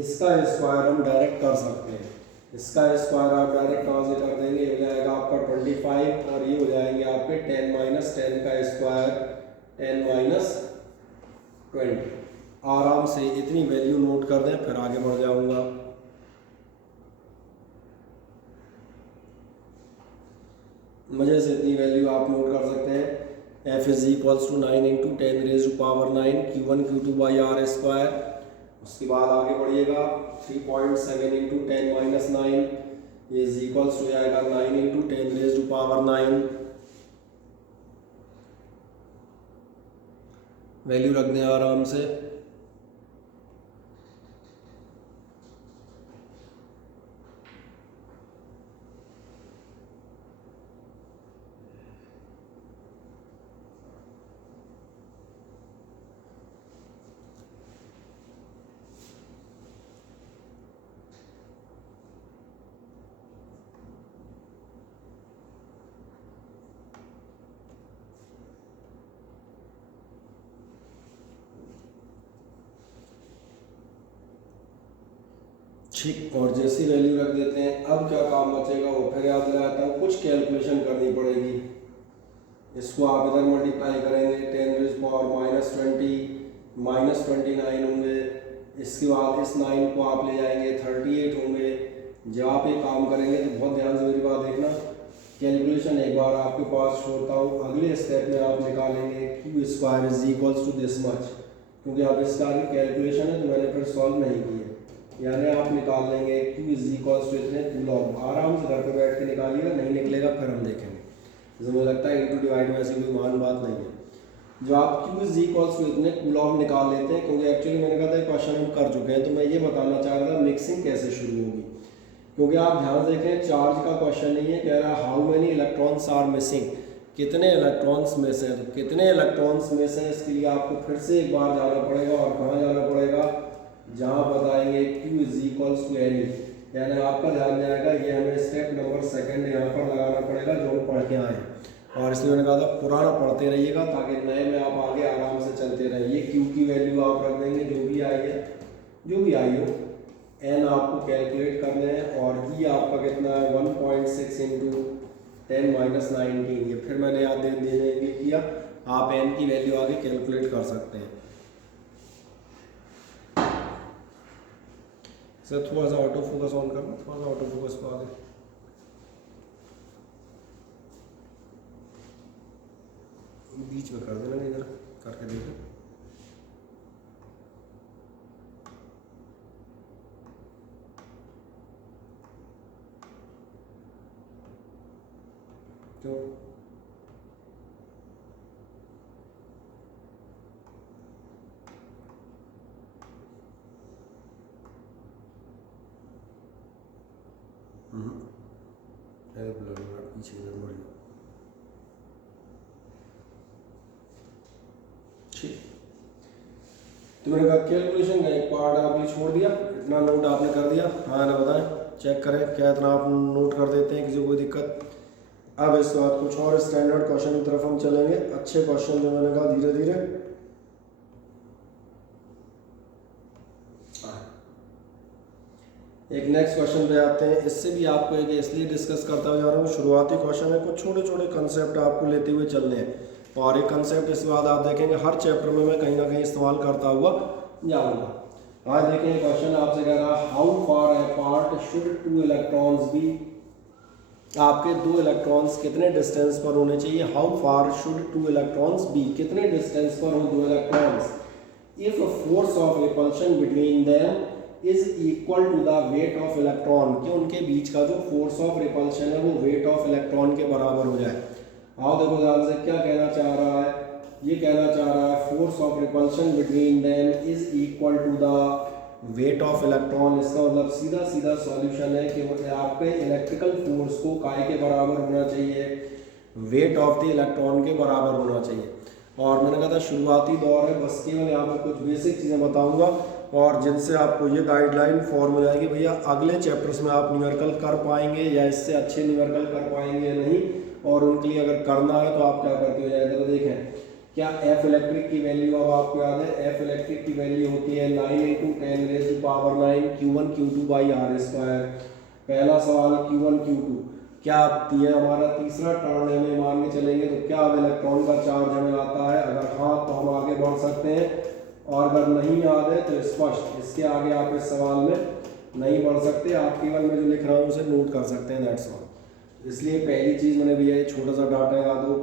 इसका स्क्वायर हम डायरेक्ट कर सकते हैं, इसका स्क्वायर आप डायरेक्ट कहाँ से कर देंगे, हो जाएगा आपका 25 और ये हो जाएंगे आपके 10-10 का स्क्वायर 10-20। आराम से इतनी वैल्यू नोट कर दें, फिर आगे बढ़ जाऊंगा। मजे से इतनी वैल्यू आप नोट कर सकते हैं। F is equals to 9 into 10 raise to power 9 Q1 Q2 by are square. उसके बाद आगे बढ़िएगा 3.7 इंटू 10-9, ये इज इक्वल्स हो जाएगा 9 into 10 raise to power 9। Value रख दें आराम से। ठीक, और जैसी वैल्यू रख देते हैं, अब क्या काम बचेगा वो फिर याद दिलाता हूँ, कुछ कैलकुलेशन करनी पड़ेगी। इसको आप इधर मल्टीप्लाई करेंगे 10 रेज़ पावर -20 -29 होंगे। इसके बाद इस 9 को आप ले जाएंगे 38 होंगे। जब आप ये काम करेंगे तो बहुत ध्यान से मेरी बात देखना, कैलकुलेशन एक बार आपके पास छोड़ता हूँ, अगले स्टेप में आप निकालेंगे Q square is equals to this much, क्योंकि अब इसका आगे कैलकुलेशन है तो मैंने फिर सॉल्व नहीं की है। यानी आप निकाल लेंगे Q इज इक्वल्स टू इतने कूलॉम। आराम से घर पे बैठ के निकालिएगा, नहीं निकलेगा फिर हम देखेंगे। जैसे मुझे लगता है इंटू डिवाइड में ऐसी कोई महान बात नहीं है। जो आप Q इज इक्वल्स टू इतने कूलॉम निकाल लेते हैं, क्योंकि एक्चुअली मैंने कहा था क्वेश्चन हम कर चुके हैं, तो मैं ये बताना चाह रहा था मिक्सिंग कैसे शुरू होगी। क्योंकि आप ध्यान से देखें, चार्ज का क्वेश्चन नहीं है, कह रहा है how many electrons are missing, कितने इलेक्ट्रॉन्स मिस हैं। तो कितने इलेक्ट्रॉन्स मिस हैं, इसके लिए आपको फिर से एक बार जाना पड़ेगा, और कहाँ जाना पड़ेगा, जहाँ बताएंगे Q is equals to n e. यानी आपका ध्यान जाएगा, ये हमें स्टेप नंबर सेकंड यहाँ पर लगाना पड़ेगा जो हम पढ़ के आए हैं। और इसलिए मैंने कहा था पुराना पढ़ते रहिएगा ताकि नए में आप आगे आराम से चलते रहिए। Q की वैल्यू आप रख देंगे जो भी आई है, जो भी आई हो। N आपको कैलकुलेट करना है, और E आपका कितना है 1.6 इंटू 10-19। ये फिर मैंने याद देने के लिए किया, आप N की वैल्यू आगे कैलकुलेट कर सकते हैं। सर थोड़ा सा ऑटो फोकस ऑन करना, थोड़ा सा ऑटो फोकस को आगे बीच में कर देना, इधर करके देखो। क्यों पीछे इधर बढ़ जाओ। ठीक, तो मैंने कहा कैलकुलेशन का एक पार्ट आपने छोड़ दिया, इतना नोट आपने कर दिया। हाँ ना, बताएं, चेक करें क्या इतना आप नोट कर देते हैं, किसी को कोई दिक्कत। अब इसके बाद कुछ और स्टैंडर्ड क्वेश्चन की तरफ हम चलेंगे, अच्छे क्वेश्चन जो मैंने कहा धीरे धीरे। एक नेक्स्ट क्वेश्चन पे आते हैं। इससे भी आपको एक इसलिए डिस्कस करता हुआ जा रहा हूँ, शुरुआती क्वेश्चन है, कुछ छोटे छोटे कंसेप्ट आपको लेते हुए चलने हैं, और एक कंसेप्ट इसके बाद आप देखेंगे हर चैप्टर में मैं कहीं ना कहीं इस्तेमाल करता हुआ जाऊँगा। आज देखेंगे क्वेश्चन आपसे कह रहा है how far apart should 2 electrons be. आपके 2 इलेक्ट्रॉन्स कितने डिस्टेंस पर होने चाहिए। How far should 2 electrons be, कितने डिस्टेंस पर हो 2 electrons. If force of repulsion between them is equal to the weight of electron, कि उनके बीच का जो फोर्स ऑफ रिपल्शन है वो वेट ऑफ इलेक्ट्रॉन के बराबर हो जाए। आओ देखो ध्यान से क्या कहना चाह रहा है। ये कहना चाह रहा है force of repulsion between them is equal to the weight of electron, इसका मतलब सीधा सीधा सॉल्यूशन है कि आपके इलेक्ट्रिकल फोर्स को काय के बराबर होना चाहिए, वेट ऑफ द इलेक्ट्रॉन के बराबर होना चाहिए। और मैंने कहा था शुरुआती दौर है, बस केवल यहाँ पर कुछ बेसिक चीज़ें बताऊंगा और जिनसे आपको ये गाइडलाइन फॉर्म हो जाएगी भैया अगले चैप्टर्स में आप न्यूमेरिकल कर पाएंगे या इससे अच्छे न्यूमेरिकल कर पाएंगे या नहीं, और उनके लिए अगर करना है तो आप क्या करते हो जाएगा। तो देखें क्या एफ इलेक्ट्रिक की वैल्यू अब आपको याद है, एफ इलेक्ट्रिक की वैल्यू होती है 9 × 10⁻⁹ Q1 Q2/r²। पहला सवाल Q1 Q2 क्या ये हमारा तीसरा टर्न हमें मान के चलेंगे तो क्या अब इलेक्ट्रॉन का चार्ज हमें आता है, अगर हाँ तो हम आगे बढ़ सकते हैं, और अगर नहीं याद है तो स्पष्ट इसके आगे आप इस सवाल में नहीं बढ़ सकते, आप केवल मैं जो लिख रहा हूँ उसे नोट कर सकते हैं, दैट्स ऑल। इसलिए पहली चीज़ मैंने भैया ये छोटा सा डाटा याद हो,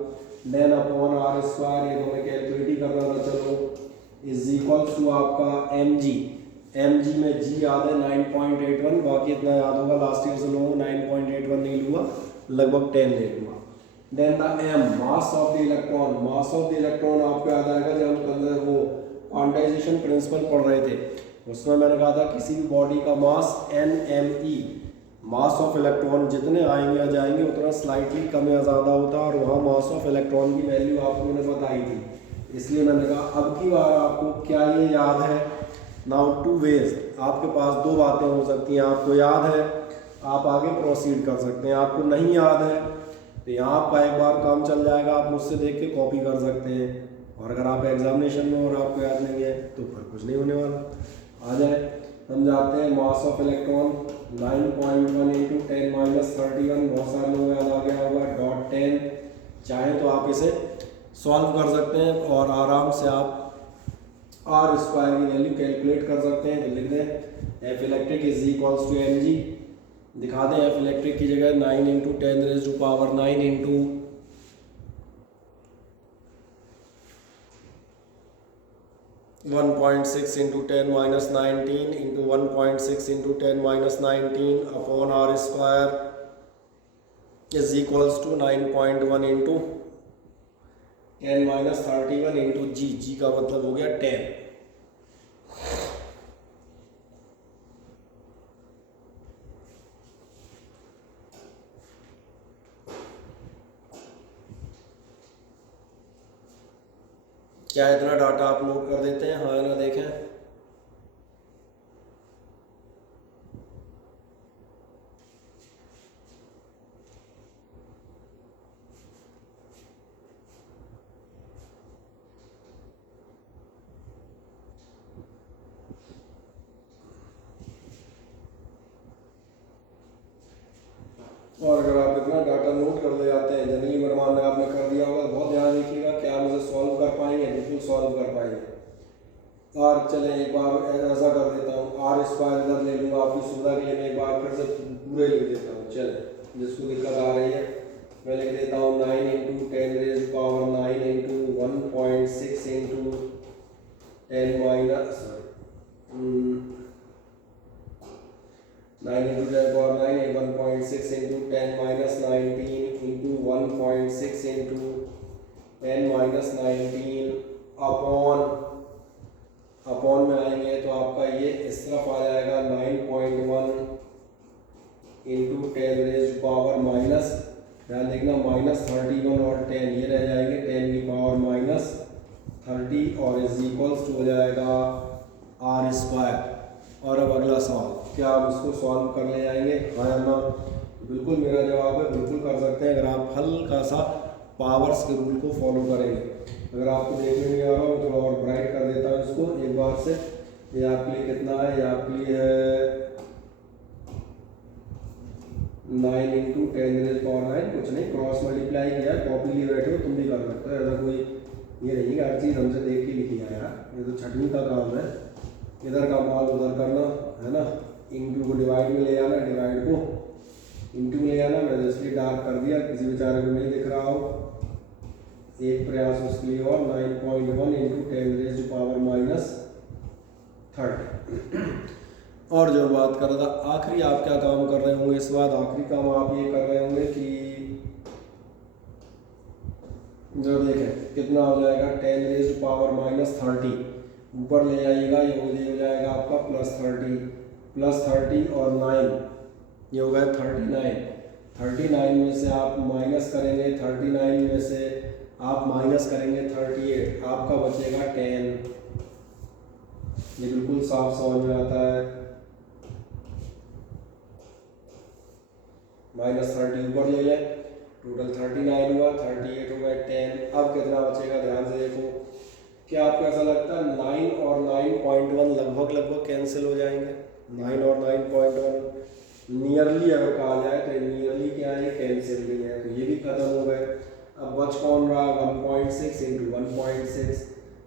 देन अपॉन r², ये तो हमें कैलकुलेट ही करना था, चलो इज इक्वल्स टू आपका mg में g याद है 9.81, बाकी इतना याद होगा लास्ट ईयर से लोगों को 9.81 नहीं लूँगा, लगभग 10 ले लूँगा। Then the m mass of the electron, mass of the electron आपको याद आएगा जब हम अंदर वो क्वांटाइजेशन प्रिंसिपल पढ़ रहे थे, उसमें मैंने कहा था किसी भी बॉडी का मास nme, मास ऑफ इलेक्ट्रॉन जितने आएंगे या जाएंगे उतना स्लाइटली कम या ज़्यादा होता है, और वहाँ मास ऑफ इलेक्ट्रॉन की वैल्यू आपको मैंने बताई थी। इसलिए मैंने कहा अब की बार आपको क्या ये याद है। नाउ टू वेज, आपके पास दो बातें हो सकती हैं, आपको याद है आप आगे प्रोसीड कर सकते हैं, आपको नहीं याद है तो यहाँ आपका एक बार काम चल जाएगा, आप मुझसे देख के कॉपी कर सकते हैं, और अगर आप एग्जामिनेशन में और आपको याद नहीं है तो फिर कुछ नहीं होने वाला। आ जाए हम जाते हैं मास ऑफ इलेक्ट्रॉन 9.1 × 10⁻31, बहुत सारे लोग याद आ गया होगा, .10, चाहे तो आप इसे सॉल्व कर सकते हैं और आराम से आप r² की वैल्यू कैलकुलेट कर सकते हैं। तो लिख दें F electric is equals to mg, दिखा दें एफ इलेक्ट्रिक की जगह 9 × 10⁻9 × 1.6 × 10⁻19 × 1.6 × 10⁻19 upon r² is equals to 9.1 × 10⁻31 × g का मतलब हो गया 10। क्या इतना डाटा आप नोट कर देते हैं, हाँ ना देखें। और अगर आप इतना डाटा नोट कर ले जाते हैं, जनरली मेरे मान आपने कर दिया होगा, बहुत ध्यान रखिएगा क्या आप इसे सॉल्व कर पाएंगे, बिल्कुल सॉल्व कर पाएंगे। और चलें एक बार ऐसा कर देता हूँ, r² इधर ले लूँगा आपकी सुविधा के लिए, मैं एक बार फिर से पूरे लिख देता हूँ। चलें जिसको दिक्कत आ रही है मैं लिख देता हूँ 9 × 10⁻9 × 1.6 × 10 माइनस 9 × 10⁻9 1.6 × 10⁻19 × 1.6 × 10⁻19 अपॉन में आएंगे तो आपका ये इस तरफ आ जाएगा 9.1 × 10⁻⁻, ध्यान देखना -31 और 10 ये रह जाएंगे 10⁻30 और इज इक्वल्स टू हो जाएगा r²। और अब अगला सवाल, क्या आप इसको सॉल्व कर ले जाएंगे, हाँ या ना? बिल्कुल मेरा जवाब है बिल्कुल कर सकते हैं, अगर आप हल्का सा पावर्स के रूल को फॉलो करेंगे। अगर आपको देखने नहीं आ रहा हो थोड़ा और ब्राइट कर देता हूँ इसको एक बार से। ये आपके लिए कितना है, ये आपके लिए है 9 × 10⁻9, कुछ नहीं क्रॉस मल्टीप्लाई किया, कॉपी लिए बैठे हो तुम भी कर सकते हो, ऐसा कोई ये नहीं कि हर चीज़ हमसे देख के लिखी है यार, ये तो छठवीं का काम है, इधर का माल उधर करना है ना। इंटू को डिवाइड में ले आना, डिवाइड को इंटू में ले आना, मैंने इसलिए डार्क कर दिया किसी बेचारे को नहीं दिख रहा हो, एक प्रयास उसके लिए और 9.1 × 10⁻30। और जो बात कर रहा था आखिरी आप क्या काम कर रहे होंगे इस बार, आखिरी काम आप ये कर रहे होंगे कि जो देखें कितना हो जाएगा 10⁻30 ऊपर ले जाइएगा, ये हो जाएगा आपका +30 और 9, ये हो गया 39 में से आप माइनस करेंगे 39 में से आप माइनस करेंगे 38, आपका बचेगा 10। ये बिल्कुल साफ समझ में आता है। -30 ऊपर ले लें, टोटल 39 हुआ, 38 हो गए 10। अब कितना बचेगा ध्यान से देखो, क्या आपको ऐसा लगता है 9 और 9.1 लगभग कैंसिल हो जाएंगे? 9 और 9.1 नियरली अगर कहा जाए तो नियरली क्या है, कैंसिल भी है, तो ये भी खत्म हो गए। अब बच कौन रहा? 1.6 इंटू 1.6,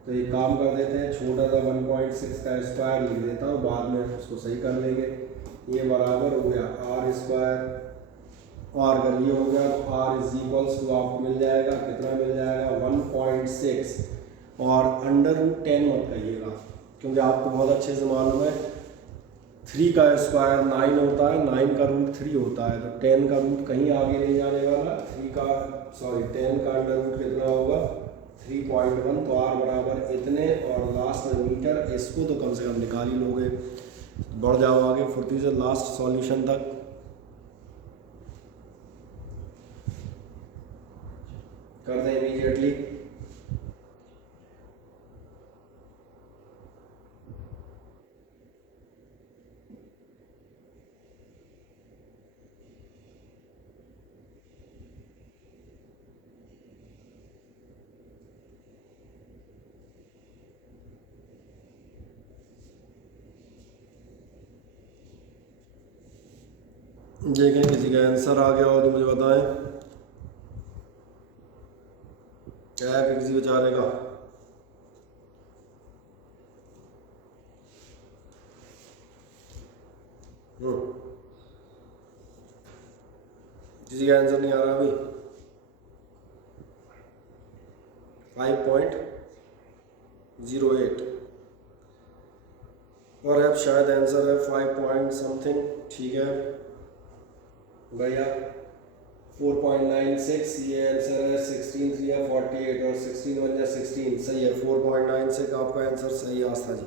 तो ये काम कर देते हैं, छोटा सा 1.6 का स्क्वायर लिख देता हूँ, बाद में उसको सही कर लेंगे। ये बराबर हो गया r², और अगर ये हो गया तो r इज इक्वल्स टू आपको मिल जाएगा, कितना मिल जाएगा? 1.6, और √10 मत कहिएगा, क्योंकि आपको बहुत अच्छे से मालूम है 3 का स्क्वायर 9 होता है, 9 का रूट 3 होता है, तो 10 का रूट कहीं आगे नहीं जाने वाला। 10 का अंडर रूट कितना होगा? 3.1, तो r बराबर इतने, और लास्ट में मीटर, इसको तो कम से कम निकाल ही लोगे। बढ़ जाओ आगे फुर्ती से लास्ट सॉल्यूशन तक। कर दें इमीडिएटली। देखें किसी का आंसर आ गया हो तो मुझे बताएं, क्या है किसी बेचारे का? किसी का आंसर नहीं आ रहा अभी? 5.08, और अब शायद आंसर है 5 पॉइंट समथिंग। ठीक है भैया, 4.96 ये आंसर है। 16 3 या 48 और 16 1 या 16, सही है। 4.96 आपका आंसर सही है आस्था जी,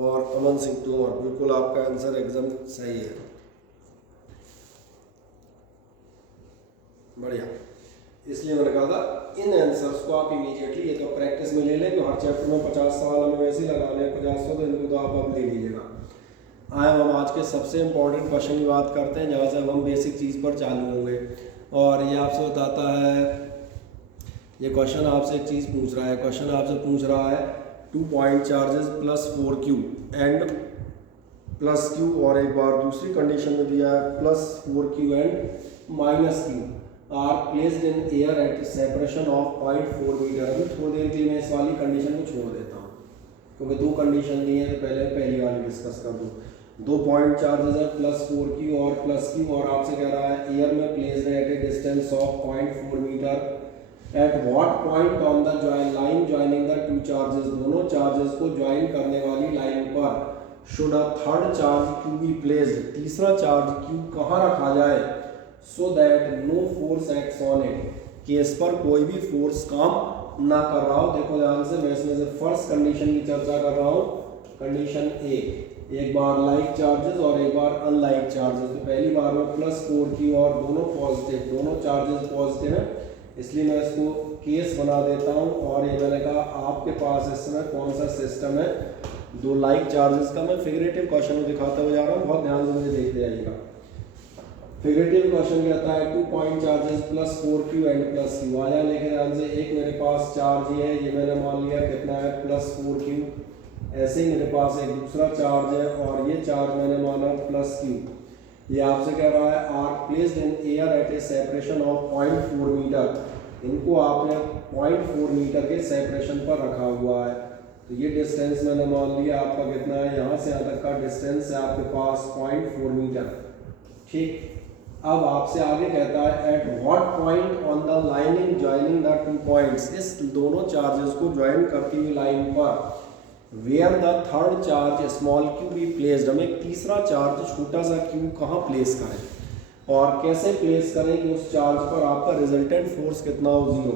और अमन सिंह तोमर, बिल्कुल आपका आंसर एकदम सही है, बढ़िया। इसलिए मैंने कहा था इन आंसर्स को आप इमीडिएटली ये तो प्रैक्टिस में ले लें, तो हर चैप्टर में 50 सवाल हमें वैसे ही लगाने हैं, 50 तो इनको तो आप अब ले लीजिएगा। आए हम आज के सबसे इम्पोर्टेंट क्वेश्चन की बात करते हैं, जहाँ से हम बेसिक चीज़ पर चालू होंगे। और ये आपसे बताता है, ये क्वेश्चन आपसे एक चीज़ पूछ रहा है। क्वेश्चन आपसे पूछ रहा है 2 point charges +4q and +q, और एक बार दूसरी कंडीशन में दिया है +4q and -q are placed in air at separation of 0.4 metre. अभी थोड़ी देर के लिए मैं इस वाली कंडीशन को छोड़ देता हूँ, क्योंकि 2 कंडीशन दी है, तो पहले पहली वाली डिस्कस कर दूँ। 2 पॉइंट चार्जेस है +4q और +q, और आपसे कह रहा है एयर में placed at a distance of 0.4 metre at what point on the line joining the 2 charges. दोनों चार्जेस को ज्वाइन करने वाली लाइन पर should a third charge q be placed, तीसरा चार्ज q कहाँ रखा जाए, so that no force acts on it, कि इस पर कोई भी फोर्स काम ना कर रहा हो। देखो ध्यान से, मैं इसमें से फर्स्ट कंडीशन की चर्चा कर रहा हूँ। कंडीशन ए, एक बार लाइक चार्जेस और एक बार अनलाइक चार्जेस। तो पहली बार में +4q और दोनों पॉजिटिव, दोनों चार्जेस पॉजिटिव हैं, इसलिए मैं इसको केस बना देता हूँ। और ये मैंने कहा आपके पास इस समय कौन सा सिस्टम है, 2 लाइक चार्जेस का। मैं फिगरेटिव क्वेश्चन दिखाता हुआ जा रहा हूँ, बहुत ध्यान से मुझे देखते आइएगा। फिगरेटिव क्वेश्चन कहता है 2 point charges +4q and +q। आया लेके ध्यान से, एक मेरे पास चार्ज ये है, ये मैंने मान लिया कितना है +4q। ऐसे ही मेरे पास एक दूसरा चार्ज है, और ये चार्ज मैंने माना +q। ये आपसे कह रहा है are placed in air at a separation of 0.4 metre. इनको आपने 0.4 मीटर के सेपरेशन पर रखा हुआ है। तो ये डिस्टेंस मैंने मान लिया आपका कितना है, यहाँ से यहाँ तक का डिस्टेंस है आपके पास 0.4 मीटर। ठीक, अब आपसे आगे कहता है at what point on the lining joining the 2 points, इस दोनों चार्जेस को ज्वाइन करती हुई लाइन पर where the third charge small q be placed, हम एक तीसरा चार्ज छोटा सा q कहाँ प्लेस करें और कैसे प्लेस करें कि उस चार्ज पर आपका रिजल्टेंट फोर्स कितना हो, 0।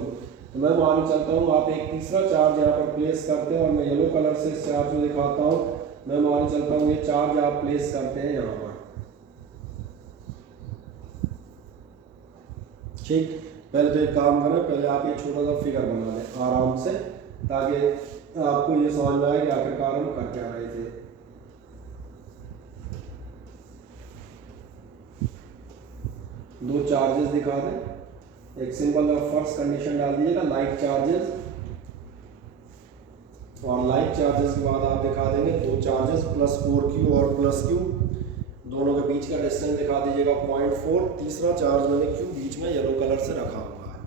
तो मैं मान के चलता हूँ आप एक तीसरा चार्ज यहाँ पर प्लेस करते हैं और मैं येलो कलर से इस चार्ज को दिखाता हूँ। मैं मान के चलता हूँ ये चार्ज आप प्लेस करते हैं यहाँ पर, ठीक। पहले तो एक काम करें, पहले आप ये छोटा सा फिगर बना लें आराम से, ताकि आपको ये समझ में आए कि आखिरकार हम कर क्या रहे थे। दो चार्जेस दिखा दें, एक सिंपल फर्स्ट कंडीशन डाल दीजिएगा लाइक चार्जेस, और लाइक चार्जेस के बाद आप दिखा देंगे दो चार्जेस प्लस 4q और प्लस q, दोनों के बीच का डिस्टेंस दिखा दीजिएगा 0.4। तीसरा चार्ज मैंने q बीच में येलो कलर से रखा हुआ है।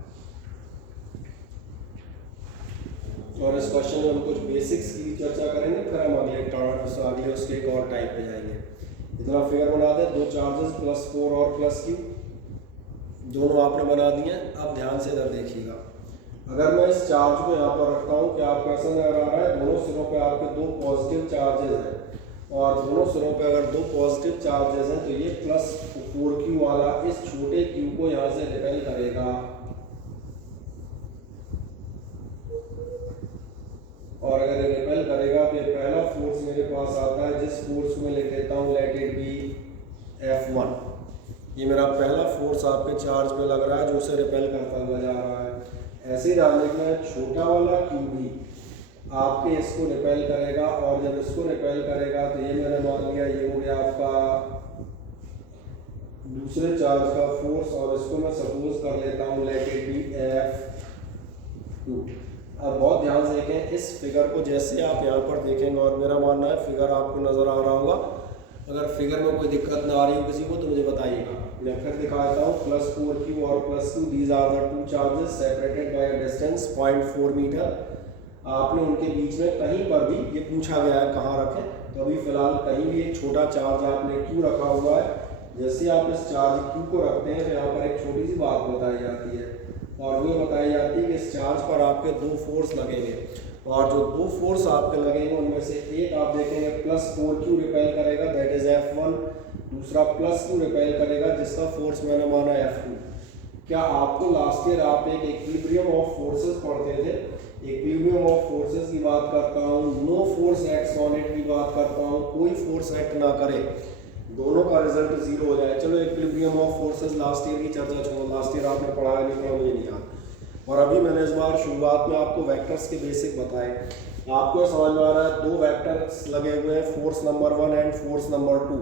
और इस क्वेश्चन में हम कुछ बेसिक्स की चर्चा करेंगे, फिर हम अगले उसके एक और टाइप पे जाएंगे। इतना फिगर बना दें, दो चार्जेस प्लस 4 और प्लस q, दोनों आपने बना दिए। अब ध्यान से इधर देखिएगा, अगर मैं इस चार्ज को यहाँ पर रखता हूँ, क्या आपको ऐसा नजर आ रहा है दोनों सिरों पे आपके दो पॉजिटिव चार्जेस हैं, और दोनों सिरों पे अगर दो पॉजिटिव चार्जेस हैं तो ये प्लस 4q वाला इस छोटे q को यहाँ से रिपेल करेगा, और अगर ये रिपेल करेगा तो ये पहला फोर्स मेरे पास आता है, जिस फोर्स को मैं लिख देता हूँ लेट इट बी F1। ये मेरा पहला फोर्स आपके चार्ज पे लग रहा है जो उसे रिपेल करता हुआ जा रहा है। ऐसे ही डालने में छोटा वाला q भी आपके इसको रिपेल करेगा, और जब इसको रिपेल करेगा तो ये मैंने मान लिया ये हो गया आपका दूसरे चार्ज का फोर्स, और इसको मैं सपोज कर लेता हूँ लेट इट बी F2। अब बहुत ध्यान से देखें इस फिगर को, जैसे आप यहाँ पर देखेंगे, और मेरा मानना है फिगर आपको नजर आ रहा होगा, अगर फिगर में कोई दिक्कत ना आ रही हो किसी को तो मुझे बताइएगा। मैं फिर दिखा देता हूँ, प्लस 4q और plus q, these are the two charges separated by a distance 0.4 metre. आपने उनके बीच में कहीं पर भी, ये पूछा गया है कहाँ रखें, तो अभी फिलहाल कहीं भी एक छोटा चार्ज आपने q रखा हुआ है। जैसे आप इस चार्ज q को रखते हैं तो यहाँ पर एक छोटी सी बात बताई जाती है, और वो बताई जाती है कि इस चार्ज पर आपके दो फोर्स लगेंगे, और जो दो फोर्स आपके लगेंगे उनमें से एक आप देखेंगे प्लस 4q रिपेल करेगा, दैट इज F1, दूसरा प्लस q रिपेल करेगा जिसका फोर्स मैंने माना F2। क्या आपको लास्ट ईयर आप एक इक्विलिब्रियम ऑफ फोर्सेस पढ़ते थे? इक्विलिब्रियम ऑफ फोर्सेस की बात करता हूँ, no force acts on it की बात करता हूँ, कोई फोर्स एक्ट ना करे, दोनों का रिजल्ट जीरो हो जाए। चलो equilibrium of forces last year की चर्चा छोड़ो, लास्ट ईयर आपने पढ़ा नहीं पढ़ा मुझे नहीं याद। और अभी मैंने इस बार शुरुआत में आपको वेक्टर्स के बेसिक बताए, आपको समझ में आ रहा है दो वेक्टर्स लगे हुए हैं, force number 1 and force number 2।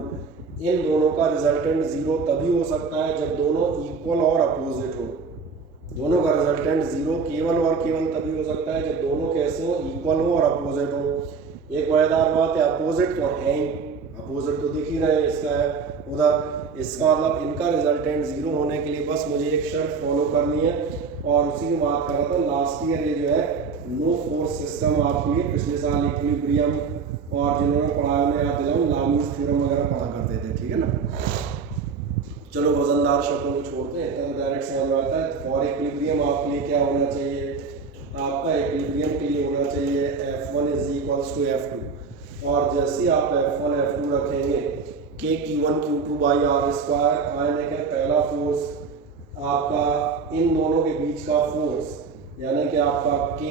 इन दोनों का रिजल्टेंट जीरो तभी हो सकता है जब दोनों इक्वल और अपोजिट हो। दोनों का रिजल्टेंट जीरो केवल और केवल तभी हो सकता है जब दोनों कैसे हो, इक्वल हो और अपोजिट हो। एक मजेदार बात है, अपोजिट तो है ही, अपोजिट तो दिख ही रहे हैं, इसका है उधर, इसका मतलब इनका रिजल्टेंट जीरो होने के लिए बस मुझे एक शर्त फॉलो करनी है, और उसी की बात कर रहा था। लास्ट ईयर ये जो है नो फोर्स सिस्टम आपके लिए, पिछले साल इक्विलिब्रियम, और जिन्होंने पढ़ा मैं याद दिलाऊं लामीज थ्योरम वगैरह पढ़ा करते थे, ठीक है ना। चलो वजनदार शब्दों को छोड़ते हैं, तो डायरेक्ट समझ में आता है। फॉर इक्विलिब्रियम आपके लिए क्या होना चाहिए, आपका इक्विलिब्रियम के लिए होना चाहिए F1 is equals to F2, और जैसे ही आप F1 F2 रखेंगे K Q1 Q2 by R square, यानी कि पहला फोर्स आपका इन दोनों के बीच का फोर्स, यानी कि आपका K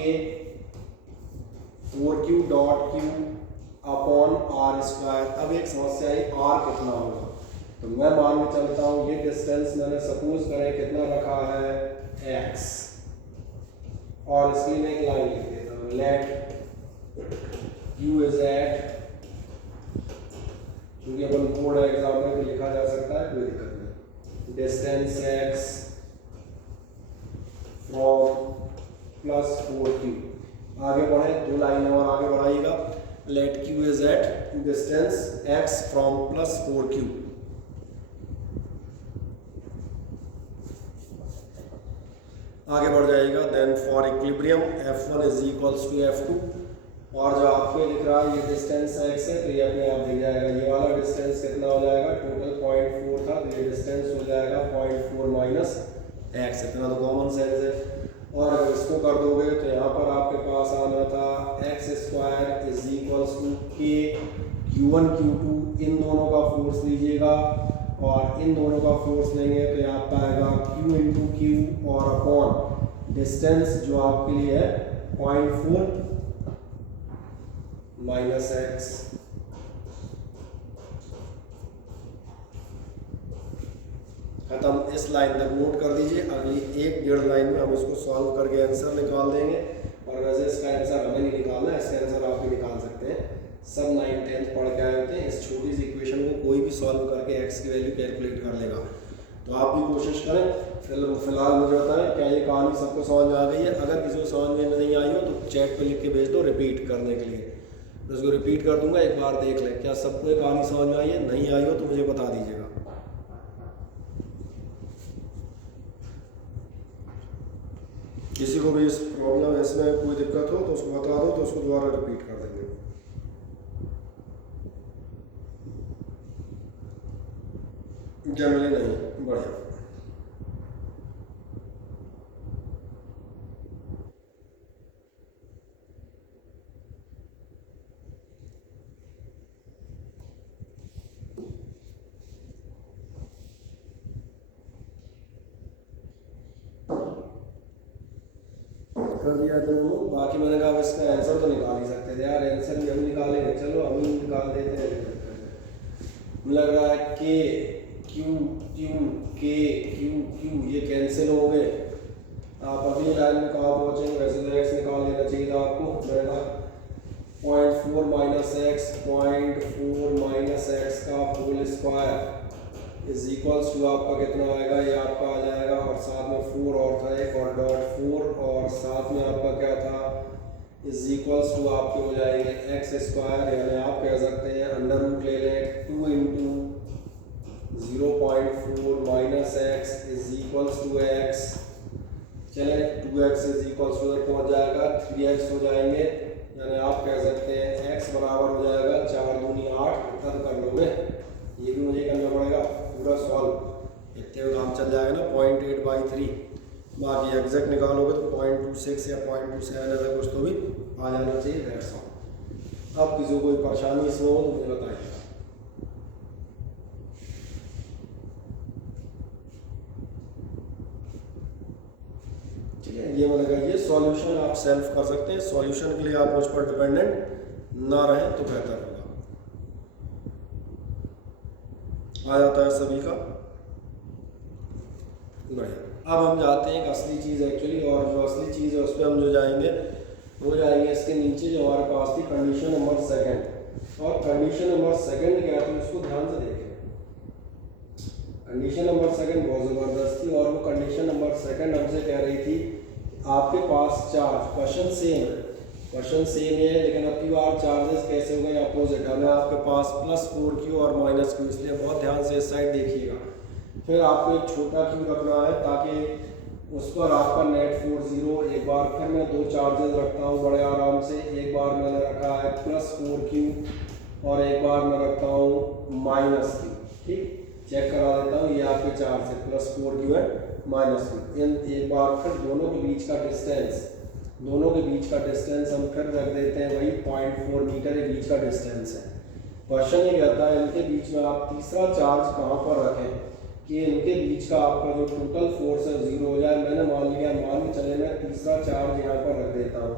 4Q dot Q upon R square. अब एक समस्या है R कितना होगा, तो मैं मान के चलता हूँ ये डिस्टेंस मैंने सपोज करें कितना रखा है x, और इसलिए मैं एक लाइन लिख देता हूँ, लेट q इज एट, क्योंकि अपन बोर्ड एग्जाम में भी लिखा जा सकता है, कोई दिक्कत नहीं, distance x from plus 4q। आगे बढ़े, दो लाइन और आगे बढ़ाइएगा, let q is at distance x from plus 4q। आगे बढ़ जाएगा, then for equilibrium F1 is equals to F2, और जो आपको दिख रहा है ये डिस्टेंस x है, तो ये अपने आप दिख जाएगा, ये वाला डिस्टेंस कितना हो जाएगा, टोटल 0.4 था, तो ये डिस्टेंस हो जाएगा 0.4 माइनस x, इतना तो कॉमन सेंस है। और अगर इसको कर दोगे तो यहाँ पर आपके पास आना था x square is equals to K Q1 Q2, इन दोनों का फोर्स लीजिएगा, और इन दोनों का फोर्स लेंगे तो यहाँ पर आएगा Q इंटू Q और अपॉन डिस्टेंस जो आपके लिए है 0.4 माइनस एक्स। खत्म। इस लाइन तक नोट कर दीजिए। अगली 1-1.5 लाइन में हम इसको सॉल्व करके आंसर निकाल देंगे। और वैसे इसका आंसर हमें नहीं निकालना है, इसका आंसर आप भी निकाल सकते हैं। सब 9th-10th पढ़ के आए होते हैं। इस छोटी सी इक्वेशन को कोई भी सॉल्व करके एक्स की वैल्यू कैलकुलेट कर लेगा। तो आप भी कोशिश करें। फिलहाल मुझे बताएं क्या ये कहानी सबको समझ में आ गई है? अगर किसी को समझ में नहीं आई हो तो चैट पे लिख के भेज दो रिपीट करने के लिए। मैं उसको रिपीट कर दूंगा, एक बार देख लें क्या सबको ये कहानी समझ में आई है। नहीं आई हो तो मुझे बता दीजिएगा। किसी को भी इस प्रॉब्लम इसमें कोई दिक्कत हो तो उसको बता दो, तो उसको दोबारा रिपीट कर देंगे। जनरली नहीं, बढ़िया। कर दिया तो बाकी मैंने कहा इसका आंसर तो निकाल ही सकते थे यार। आंसर भी हम निकालेंगे, चलो हम ही निकाल देते हैं। लग रहा है के क्यू क्यू के क्यू क्यू ये कैंसिल हो गए। आप अगली लाइन में कहाँ पहुँचेंगे? वैसे तो एक्स निकाल लेना चाहिए था आपको। मैंने कहा 0.4 माइनस एक्स 0.4 माइनस एक्स का whole square is equals to आपका कितना आएगा? ये आपका आ जाएगा और साथ में 4 और था एक और डॉट 4 और साथ में आपका क्या था? इज इक्वल्स टू आपके हो जाएंगे एक्स स्क्वायर, यानी आप कह सकते हैं अंडर रूट ले लें 2 into 0.4 minus X is equals to X. चले 2x इज इक्वल्स टू पहुँच जाएगा 3x हो जाएंगे, यानी आप कह सकते हैं x बराबर हो जाएगा 4 दूनी 8। उत्तर कर लो में ये भी मुझे करना पड़ेगा पूरा सॉल्व। इतने में काम चल जाएगा ना 0.8/3। बाकी एग्जैक्ट निकालोगे तो 0.26 या 0.27 ऐसा कुछ तो भी आ जाना चाहिए। That's all. अब किसी को कोई परेशानी इसमें हो तो मुझे बताइए। ठीक है, ये मैंने कहा ये सॉल्यूशन आप सेल्फ कर सकते हैं। सॉल्यूशन के लिए आप मुझ पर डिपेंडेंट ना रहें तो बेहतर होगा। आ जाता है सभी का? बढ़िया। अब हम जाते हैं एक असली चीज़ एक्चुअली, और जो असली चीज़ है उस पर हम जो जाएंगे वो जाएंगे इसके नीचे जो हमारे पास थी कंडीशन नंबर 2। और कंडीशन नंबर 2 क्या थी उसको ध्यान से देखें। कंडीशन नंबर 2 बहुत ज़बरदस्त थी। और वो कंडीशन नंबर 2 हमसे कह रही थी आपके पास चार्ज, क्वेश्चन सेम है, क्वेश्चन सेम है, लेकिन अब की बार चार्जेस कैसे हो गए अपोजिट। हमें आपके पास +4q और -q, इसलिए बहुत ध्यान से इस साइड देखिएगा। फिर आपको एक छोटा q रखना है ताकि उस पर आपका नेट फोर्स 0। एक बार फिर मैं 2 चार्जेस रखता हूँ बड़े आराम से। एक बार मैंने रखा है +4q और एक बार मैं रखता हूँ -q। ठीक, चेक करा देता हूँ। ये आपके चार्ज है +4q है -q। इन एक बार फिर दोनों के बीच का डिस्टेंस हम फिर रख देते हैं वही 0.4 मीटर के बीच का डिस्टेंस है। क्वेश्चन ये कहता है इनके बीच में आप तीसरा चार्ज कहाँ पर रखें कि इनके बीच का आपका जो टोटल फोर्स है 0 हो जाए। मैंने मान लिया, मान के चले मैं तीसरा चार्ज यहाँ पर रख देता हूँ।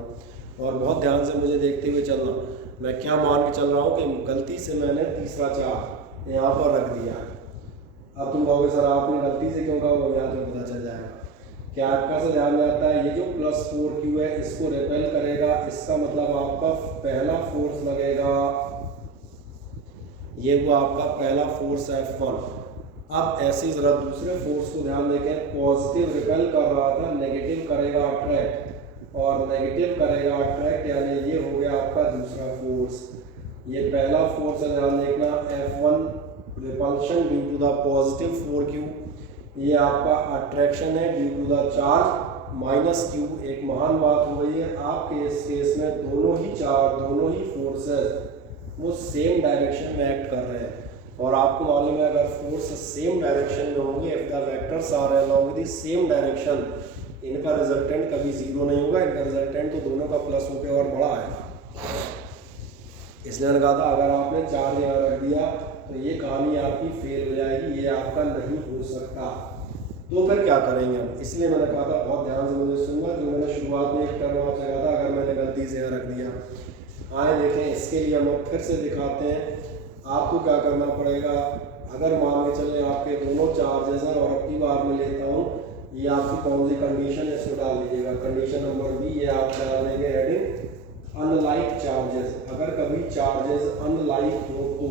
और बहुत ध्यान से मुझे देखते हुए चलना, मैं क्या मान के चल रहा हूँ कि गलती से मैंने तीसरा चार्ज यहाँ पर रख दिया। अब तुम कहोगे सर आपने गलती से क्यों कहा? वो यहाँ तो पता चल जाएगा। क्या आपका से ध्यान में आता है ये जो +4q है इसको रिपेल करेगा, इसका मतलब आपका पहला फोर्स लगेगा, ये वो आपका पहला फोर्स F1। अब ऐसी जरा दूसरे फोर्स को ध्यान देखें। पॉजिटिव रिपेल कर रहा था, नेगेटिव करेगा अट्रैक्ट, और नेगेटिव करेगा अट्रैक्ट, यानी ये हो गया आपका दूसरा फोर्स। ये पहला फोर्स है, ध्यान देखना F1 repulsion due to the positive 4q। ये आपका अट्रैक्शन है due to the charge -q। एक महान बात हो गई है आपके इस केस में, दोनों ही फोर्सेस वो सेम डायरेक्शन में एक्ट कर रहे हैं। और आपको मालूम है अगर फोर्स सेम डायरेक्शन में होंगे, if the vectors are along the same direction, इनका रिजल्टेंट कभी 0 नहीं होगा। इनका रिजल्टेंट तो दोनों का प्लस होकर और बड़ा आएगा। इसलिए मैंने कहा था अगर आपने चार्ज यहाँ रख दिया तो ये कहानी आपकी फेल हो जाएगी, ये आपका नहीं हो सकता। तो फिर क्या करेंगे हम, इसलिए मैंने कहा था बहुत ध्यान से मुझे सुनना, जो मैंने शुरुआत में एक टर्म आपसे कहा था, अगर मैंने गलती से यहाँ रख दिया। आए देखें, इसके लिए हम फिर से दिखाते हैं। आपको क्या करना पड़ेगा, अगर मान के चले आपके दोनों चार्जेस हैं और अब की बार में लेता हूँ, ये आपकी कौन सी कंडीशन है इसको डाल दीजिएगा। कंडीशन नंबर बी, ये आप डाल देंगे हेडिंग अनलाइक चार्जेस। अगर कभी चार्जेस अनलाइक हो तो,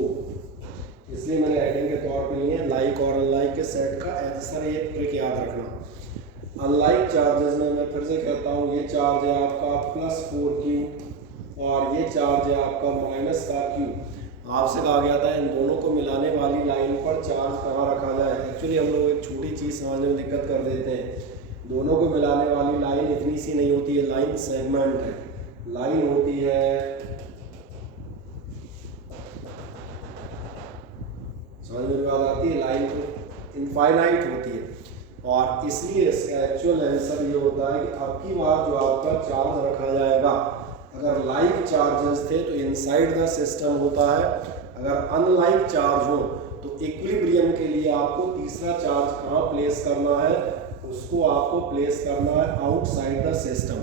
इसलिए मैंने हेडिंग के तौर पे लिए लाइक और अनलाइक के सेट का आंसर, ये ट्रिक याद रखना। अनलाइक चार्जेस में मैं फिर से कहता हूँ, ये चार्ज है आपका +4q और ये चार्ज है आपका -q। आपसे कहा गया था इन दोनों को मिलाने वाली लाइन पर चार्ज कहाँ रखा जाए। एक्चुअली हम लोग एक छोटी चीज़ समझने में दिक्कत कर देते हैं। दोनों को मिलाने वाली लाइन इतनी सी नहीं होती है, लाइन सेगमेंट है। लाइन होती है, समझ में बात आती है, लाइन तो इनफाइनाइट होती है और इसलिए इसका एक्चुअल आंसर ये होता है कि अब की बार जो आपका चार्ज रखा जाएगा, अगर लाइक चार्जेस थे तो इनसाइड द सिस्टम होता है, अगर अनलाइक चार्ज हो तो इक्विलिब्रियम के लिए आपको तीसरा चार्ज कहाँ प्लेस करना है, उसको आपको प्लेस करना है आउटसाइड द सिस्टम।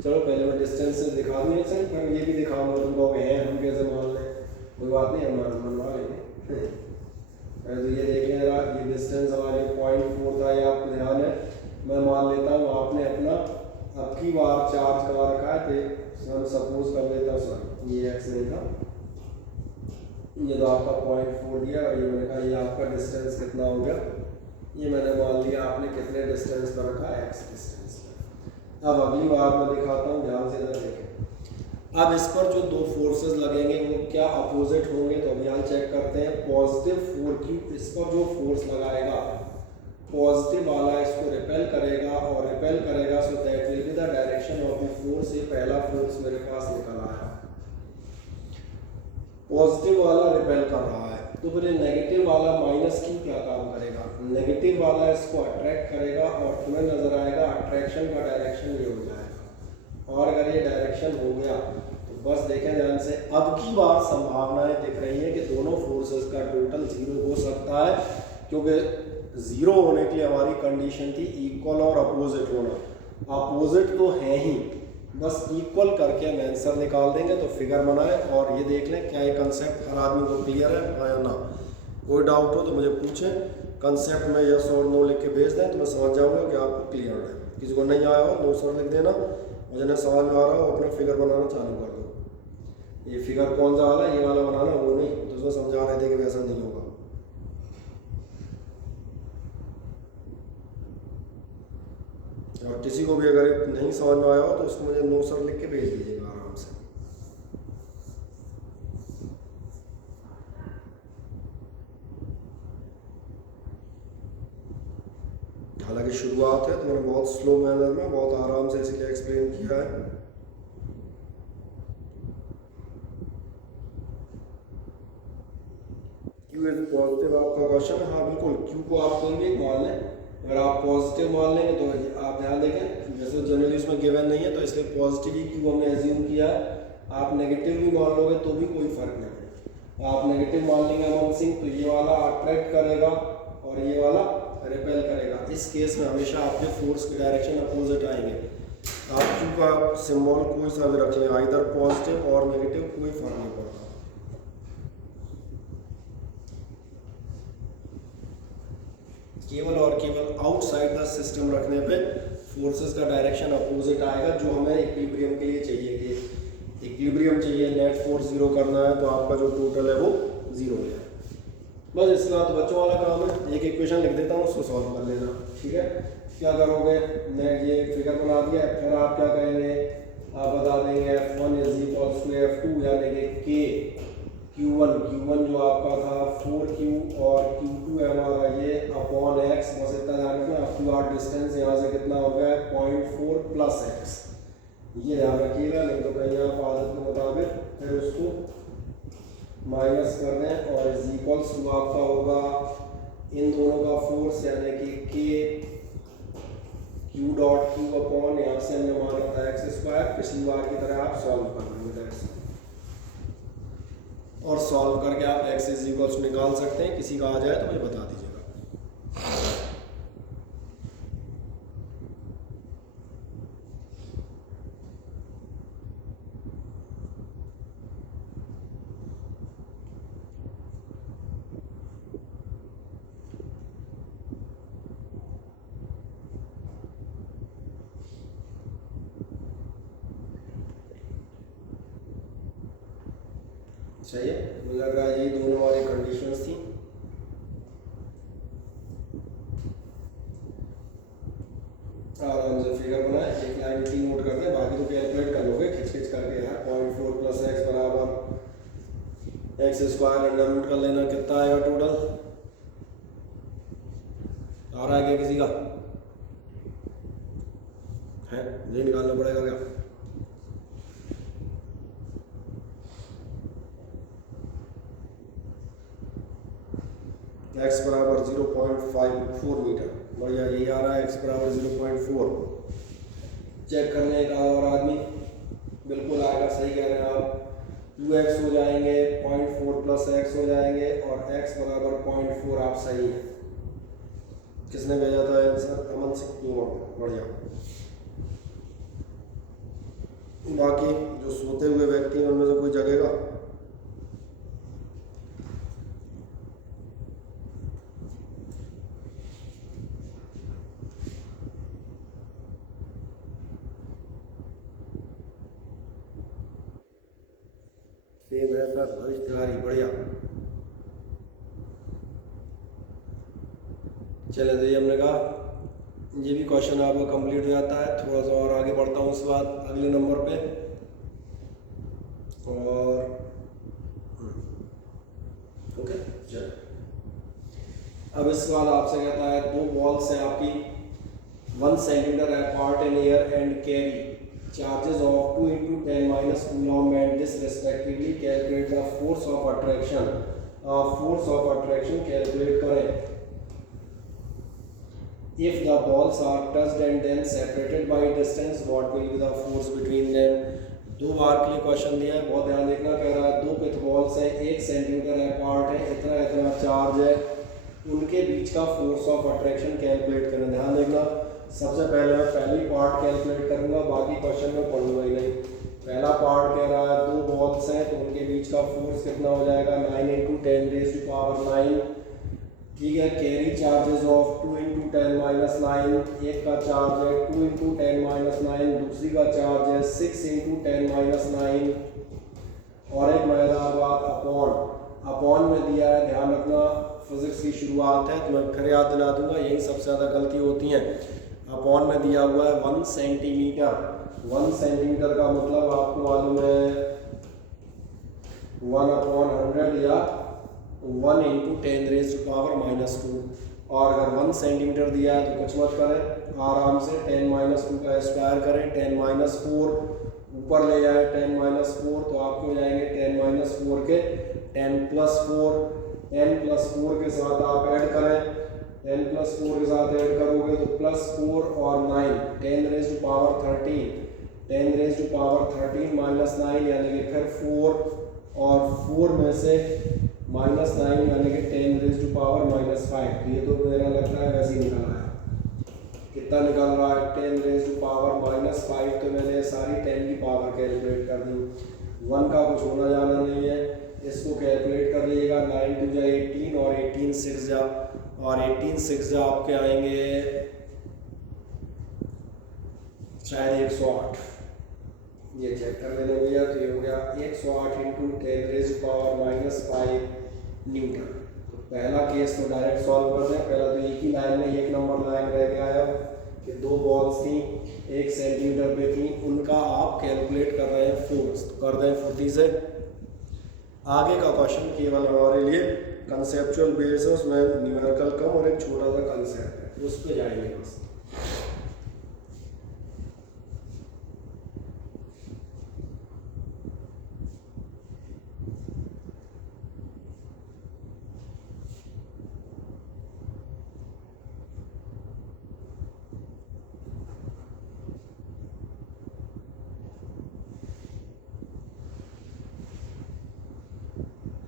चलो पहले मैं डिस्टेंस से दिखा दूँ, फिर ये भी दिखाऊंगा तुमको हम कैसे मान लें, कोई बात नहीं, हम मनवा लेंगे। तो ये देखें जरा, ये डिस्टेंस हमारे 0.4 था, ये आपको ध्यान है। मैं मान लेता हूँ आपने अपना अब की बार चार्ज कहाँ रखा है, तो हम सपोज कर लेता हूँ, सॉरी ये एक्स नहीं था, ये तो आपका 0.4 दिया और ये मैंने कहा ये आपका डिस्टेंस कितना हो गया, ये मैंने मान लिया आपने कितने डिस्टेंस पर रखा, एक्स डिस्टेंस पर। अब अगली बार मैं दिखाता हूँ, ध्यान से इधर देखें। अब इस पर जो दो फोर्सेस लगेंगे वो क्या अपोजिट होंगे, तो अब यहाँ चेक करते हैं। पॉजिटिव 4q, इस पर जो फोर्स लगाएगा पॉजिटिव वाला इसको रिपेल करेगा और रिपेल करेगा, so that will be the direction of the force. ये पहला फोर्स मेरे पास निकल आया, पॉजिटिव वाला रिपेल कर रहा है, तो फिर नेगेटिव वाला -q क्या काम करेगा, नेगेटिव वाला इसको अट्रैक्ट करेगा और तुम्हें नजर आएगा अट्रैक्शन का डायरेक्शन ये हो जाएगा। और अगर ये डायरेक्शन हो गया तो बस देखें ध्यान से, अब की बार संभावनाएं दिख रही हैं कि दोनों फोर्सेस का टोटल 0 हो सकता है, क्योंकि 0 होने की हमारी कंडीशन थी इक्वल और अपोजिट होना। अपोजिट तो है ही, बस इक्वल करके हम आंसर निकाल देंगे। तो फिगर बनाए और ये देख लें क्या ये कंसेप्ट हर आदमी को क्लियर है, हाँ या ना। कोई डाउट हो तो मुझे पूछें, कंसेप्ट में यस और नो लिख के भेज दें तो मैं समझ जाऊँगा कि आपको क्लियर है। किसी को नहीं आया हो नो सर लिख देना, और जिन्हें समझ में आ रहा हो अपना फिगर बनाना चालू कर दो। ये फिगर कौन सा वाला, ये वाला बनाना, वो नहीं, तो उसमें समझा रहे थे कि वैसा नहीं होगा। और किसी को भी अगर नहीं समझ में आया हो तो उसको मुझे नो सर लिख के भेज दीजिएगा आराम से। हालांकि शुरुआत है तो मैंने बहुत स्लो मैनर में बहुत आराम से इसलिए एक्सप्लेन किया है। क्यू इज पॉजिटिव आपका क्वेश्चन है, हाँ बिल्कुल, क्यू को आप कोई भी मान लें। अगर आप पॉजिटिव मान लेंगे तो आप ध्यान देखें, जैसे जनरली इसमें गिवन नहीं है तो इसलिए पॉजिटिव ही क्यू हमने एज्यूम किया है। आप नेगेटिव भी मान लोगे तो भी कोई फर्क नहीं है। आप नेगेटिव मान लेंगे अमन सिंह, तो ये वाला अट्रैक्ट करेगा और ये वाला रिपेल करेगा। इस केस में हमेशा आपके फोर्स की डायरेक्शन अपोजिट आएंगे। आप क्यू का सिंबल कोई सा भी रख लें, आइदर पॉजिटिव और नेगेटिव, कोई फर्क नहीं पड़ता। केवल और केवल आउटसाइड द सिस्टम रखने पे फोर्सेस का डायरेक्शन अपोजिट आएगा, जो हमें इक्विलिब्रियम के लिए चाहिए। कि इक्विलिब्रियम चाहिए, नेट फोर्स 0 करना है, तो आपका जो टोटल है वो 0 है। बस इसके बाद तो बच्चों वाला काम है, एक इक्वेशन लिख देता हूँ उसको सॉल्व कर लेना, ठीक है। क्या करोगे, मैं ये फिगर बना दिया, फिर आप क्या करेंगे, आप बता देंगे F1 = F2, यानी कि Q1 जो आपका था 4Q और Q2 है हमारा ये अपॉन x। बस इतना ध्यान रखना, अब की बार डिस्टेंस यहाँ से कितना हो गया 0.4 + x, ये ध्यान रखिएगा, नहीं तो कहीं आप आदत के मुताबिक फिर उसको माइनस कर दें। और इज इक्वल्स टू आपका होगा इन दोनों का फोर्स, यानी कि Q.Q अपॉन, यहाँ से हमने मान रखा है x²। पिछली बार की तरह आप सॉल्व कर लेंगे और सॉल्व करके आप x = निकाल सकते हैं। किसी का आ जाए तो मुझे बता दीजिएगा। सही है, मुझे लग रहा है यही दोनों हमारी कंडीशंस थी। आराम से फिगर बनाए, एक लाइन की नोट कर दे, बाकी तो कैलकुलेट कर लोगे खिंच खिंच करके यार। 0.4 प्लस एक्स बराबर एक्स स्क्वायर अंडर रूट कर लेना, कितना आएगा टोटल? आ रहा है क्या किसी का? है ये निकालना पड़ेगा क्या? एक्स बराबर 0.54 मीटर, बढ़िया, यही आ रहा है एक्स बराबर 0.4। चेक करने का और आदमी बिल्कुल आएगा, सही कह रहे हैं आप। 2x हो जाएंगे, 0.4 प्लस एक्स हो जाएंगे और x बराबर 0.4, आप सही है। किसने भेजा था आंसर? अमन सिंह, बढ़िया। बाकी जो सोते हुए व्यक्ति हैं उनमें से कोई जगेगा? सेम है सर, भविष्यवाणी, बढ़िया। चले तो ये हमने कहा ये भी क्वेश्चन आपका कंप्लीट हो जाता है। थोड़ा सा और आगे बढ़ता हूँ उसके बाद अगले नंबर पे। और ओके चलो, अब इसके बाद आपसे कहता है दो बॉल्स हैं आपकी 1 centimetre apart in air and carry charges of 2 × 10 - Coulomb and this respectively, calculate the force of attraction. Force of attraction calculate करें। If the balls are touched and then separated by distance, what will be the force between them? दो बार के लिए question दिया है, बहुत ध्यान देखना। कह रहा है दो पिथ बॉल्स हैं 1 सेंटीमीटर अपार्ट है, इतना इतना चार्ज है, उनके बीच का फोर्स ऑफ अट्रैक्शन कैलकुलेट करना। ध्यान देखना, सबसे पहले मैं पहली पार्ट कैलकुलेट करूंगा, बाकी क्वेश्चन में पढ़ूंगा ही नहीं। पहला पार्ट कह रहा है दो बॉल्स हैं तो उनके बीच का फोर्स कितना हो जाएगा? 9 × 10⁻⁹। ठीक है, कैरी चार्जेस ऑफ 2 × 10⁻⁹, एक का चार्ज है 2 × 10⁻⁹, दूसरी का चार्ज है 6 × 10⁻⁹। और एक मजेदार बात, अपॉन में दिया है, ध्यान रखना फिजिक्स की शुरुआत है तो मैं फिर याद दिला दूंगा, यही सबसे ज़्यादा गलती होती है। अपॉन में दिया हुआ है 1 सेंटीमीटर। 1 सेंटीमीटर का मतलब आपको मालूम है 1/100 या 1 × 10⁻⁻²। और अगर 1 सेंटीमीटर दिया है तो कुछ मत करें, आराम से 10⁻² का स्क्वायर करें। 10⁻4 ऊपर ले जाए, 10⁻4 तो आपके हो जाएंगे 10⁻4 के 10+4। 10+4 के साथ आप ऐड करें, 10+4 के साथ ऐड करोगे तो +4 और 9, 10⁻13। 10⁻13 - 9 यानी कि फिर 4, और 4 में से -9 यानी कि 10⁻⁻5। ये तो मेरा लगता है वैसे ही निकल रहा है। कितना निकल रहा है? 10⁻⁻5। तो मैंने सारी 10 की पावर कैलकुलेट कर दी। 1 का कुछ होना जाना नहीं है, इसको कैलकुलेट कर लीजिएगा। 9 × 2 = 18 और 18 6 जा, और 18 6 जा आपके आएंगे शायद 108। ये चेक कर लेना भैया। तो ये हो गया 108 × 10⁻⁻5 न्यूटन। तो पहला केस तो डायरेक्ट सॉल्व कर दें। पहला तो एक ही लाइन में एक नंबर लाइन रह गया है कि दो बॉल्स थी 1 सेंटीमीटर पे थी, उनका आप कैलकुलेट कर रहे हैं फोर्स। तो कर दें फुर्ती से। आगे का क्वेश्चन केवल हमारे लिए कंसेप्चुअल बेस है, उसमें न्यूमेरिकल कम और एक छोटा सा कंसेप्ट है, उस पर जाएंगे बस।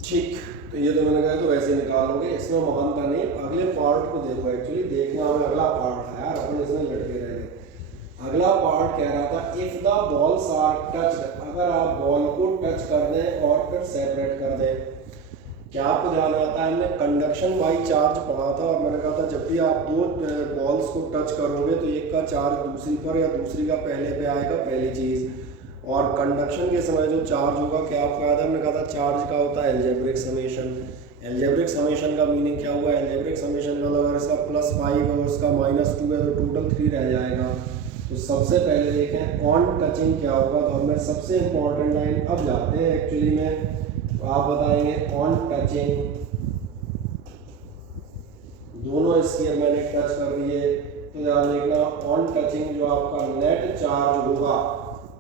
ठीक, तो ये तो मैंने कहा तो वैसे निकाल लोगे, इसमें महानता नहीं। अगले पार्ट को देखो, एक्चुअली देखना हमें अगला पार्ट था यार, अपन इसमें लटके रह गए। अगला पार्ट कह रहा था if the balls are touched, अगर आप बॉल को टच कर दें और फिर सेपरेट कर दें। क्या आपको ध्यान आता है, हमने कंडक्शन बाई चार्ज पढ़ा था और मैंने कहा था जब भी आप दो बॉल्स को टच करोगे तो एक का चार्ज दूसरी पर या दूसरी का पहले पे आएगा, पहली चीज़। और कंडक्शन के समय जो चार्ज होगा, क्या आपको याद है हमने कहा था चार्ज का होता है एल्जेब्रिक समेशन। एल्जेब्रिक समेशन का मीनिंग क्या हुआ? एल्जेब्रिक समेशन का मतलब अगर इसका +5 और उसका -2 है तो टोटल 3 रह जाएगा। तो सबसे पहले देखें ऑन टचिंग क्या होगा, तो हमें सबसे इम्पॉर्टेंट लाइन अब जाते हैं एक्चुअली में, तो आप बताएंगे ऑन टचिंग दोनों स्फीयर मैंने टच कर दिए, तो ध्यान देखना ऑन टचिंग जो आपका नेट चार्ज होगा,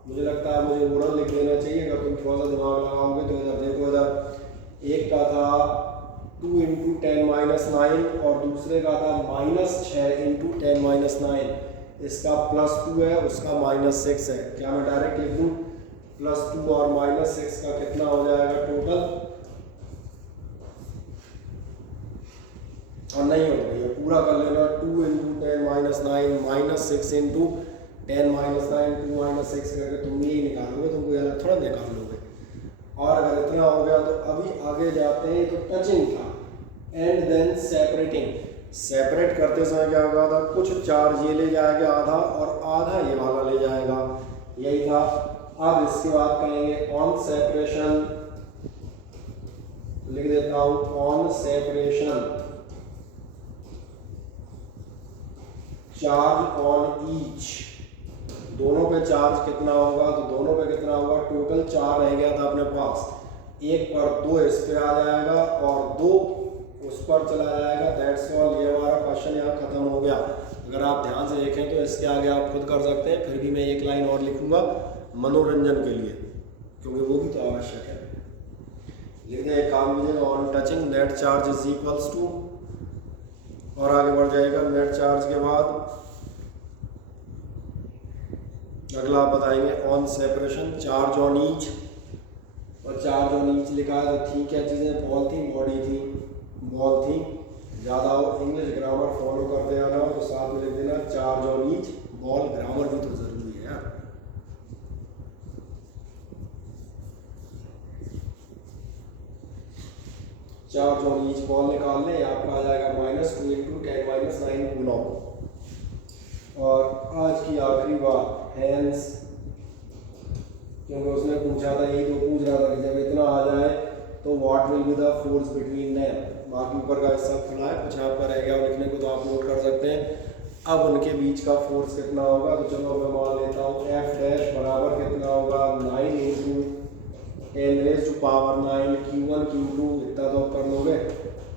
मुझे लगता है मुझे ओरल लिख लेना चाहिए, अगर तुम थोड़ा सा दिमाग लगाओगे तो इधर देखो, इधर एक का था 2 × 10⁻9 और दूसरे का था -6 × 10⁻9, इसका +2 है उसका -6 है। क्या मैं डायरेक्ट लिख दूँ +2 और -6 का कितना हो जाएगा टोटल? और नहीं हो भैया पूरा कर लेना, 2 × 10⁻9 -6 × 10⁻9 2 - 6 करके तुम यही निकालोगे, तुमको यार थोड़ा निकाल लोगे। और अगर इतना हो गया तो अभी आगे जाते हैं, तो टचिंग था एंड देन सेपरेटिंग। सेपरेट करते समय क्या होगा था, कुछ चार्ज ये ले जाएगा आधा और आधा ये वाला ले जाएगा, यही था। अब इसके बाद कहेंगे ऑन सेपरेशन, लिख देता हूं on separation charge on each, दोनों पे चार्ज कितना होगा, तो दोनों पे कितना होगा, टोटल 4 रह गया था अपने पास, एक पर 2 इस पे आ जाएगा और 2 उस पर चला जाएगा। दैट्स ऑल, ये हमारा क्वेश्चन यहाँ खत्म हो गया। अगर आप ध्यान से देखें तो इसके आगे आप खुद कर सकते हैं, फिर भी मैं एक लाइन और लिखूंगा मनोरंजन के लिए, क्योंकि वो भी तो आवश्यक है। लिख दें, एक काम कीजिएगा on touching net charge is equals to, और आगे बढ़ जाएगा नेट चार्ज के बाद अगला आप बताएंगे on separation charge on each, और चार्ज ऑन ईच लिखा है तो थी क्या चीज़ें, बॉल थी बॉडी थी, बॉल थी। ज़्यादा हो इंग्लिश ग्रामर फॉलो करते आना हो तो साथ में लिख देना charge on each ball, grammar भी तो ज़रूरी है यार। चार्ज ऑन ईच बॉल निकाल लें, आपका आ जाएगा -2 × 10⁻9 कूलॉम। और आज की आखिरी बात हैंस, क्योंकि उसने पूछा था, यही तो पूछ रहा था कि जब इतना आ जाए तो what will be the force between them. बाकी ऊपर का हिस्सा खुला है, कुछ यहाँ पर रह गया लिखने को तो आप नोट कर सकते हैं। अब उनके बीच का फोर्स कितना होगा, तो चलो मैं मान लेता हूँ F' बराबर कितना होगा 9 × 10⁻9 Q1 Q2, इतना तो कर लोगे,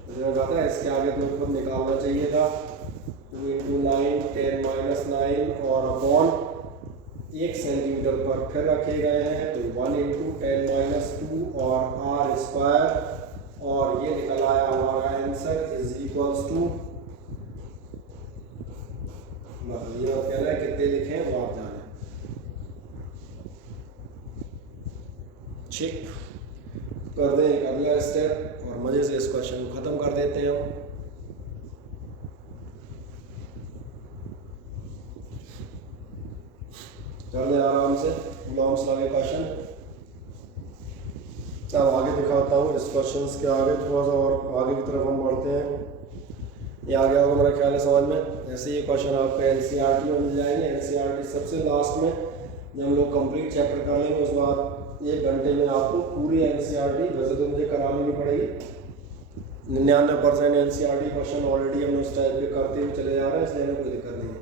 मुझे कहा था इसके आगे तो खुद निकालना चाहिए था। 2 × 9 10⁻9 और अपॉन 1 सेंटीमीटर पर फिर रखे गए हैं, तो 1 × 10⁻2 और r², और ये निकल आया हमारा आंसर इज इक्वल्स टू, मतलब ये कह रहा है कितने लिखे हैं वो आप जाने। ठीक, कर दें एक अगला स्टेप और मजे से इस क्वेश्चन को खत्म कर देते हैं हम। कर दें आराम से कूलॉम्स लगे क्वेश्चन। अब आगे दिखाता हूँ इस क्वेश्चन के आगे, थोड़ा सा और आगे की तरफ हम बढ़ते हैं। ये आ गया होगा मेरा ख्याल है समझ में। ऐसे ये क्वेश्चन आपको एनसीईआरटी में मिल जाएंगे। एनसीईआरटी सबसे लास्ट में जब हम लोग कंप्लीट चैप्टर कर लेंगे, उस बाद 1 घंटे में आपको पूरी एनसीईआरटी, वैसे तो मुझे करानी नहीं पड़ेगी, 99% एनसीईआरटी क्वेश्चन ऑलरेडी हम उस टाइप के करते हुए चले जा रहे हैं, इसलिए हमें कोई दिक्कत नहीं है।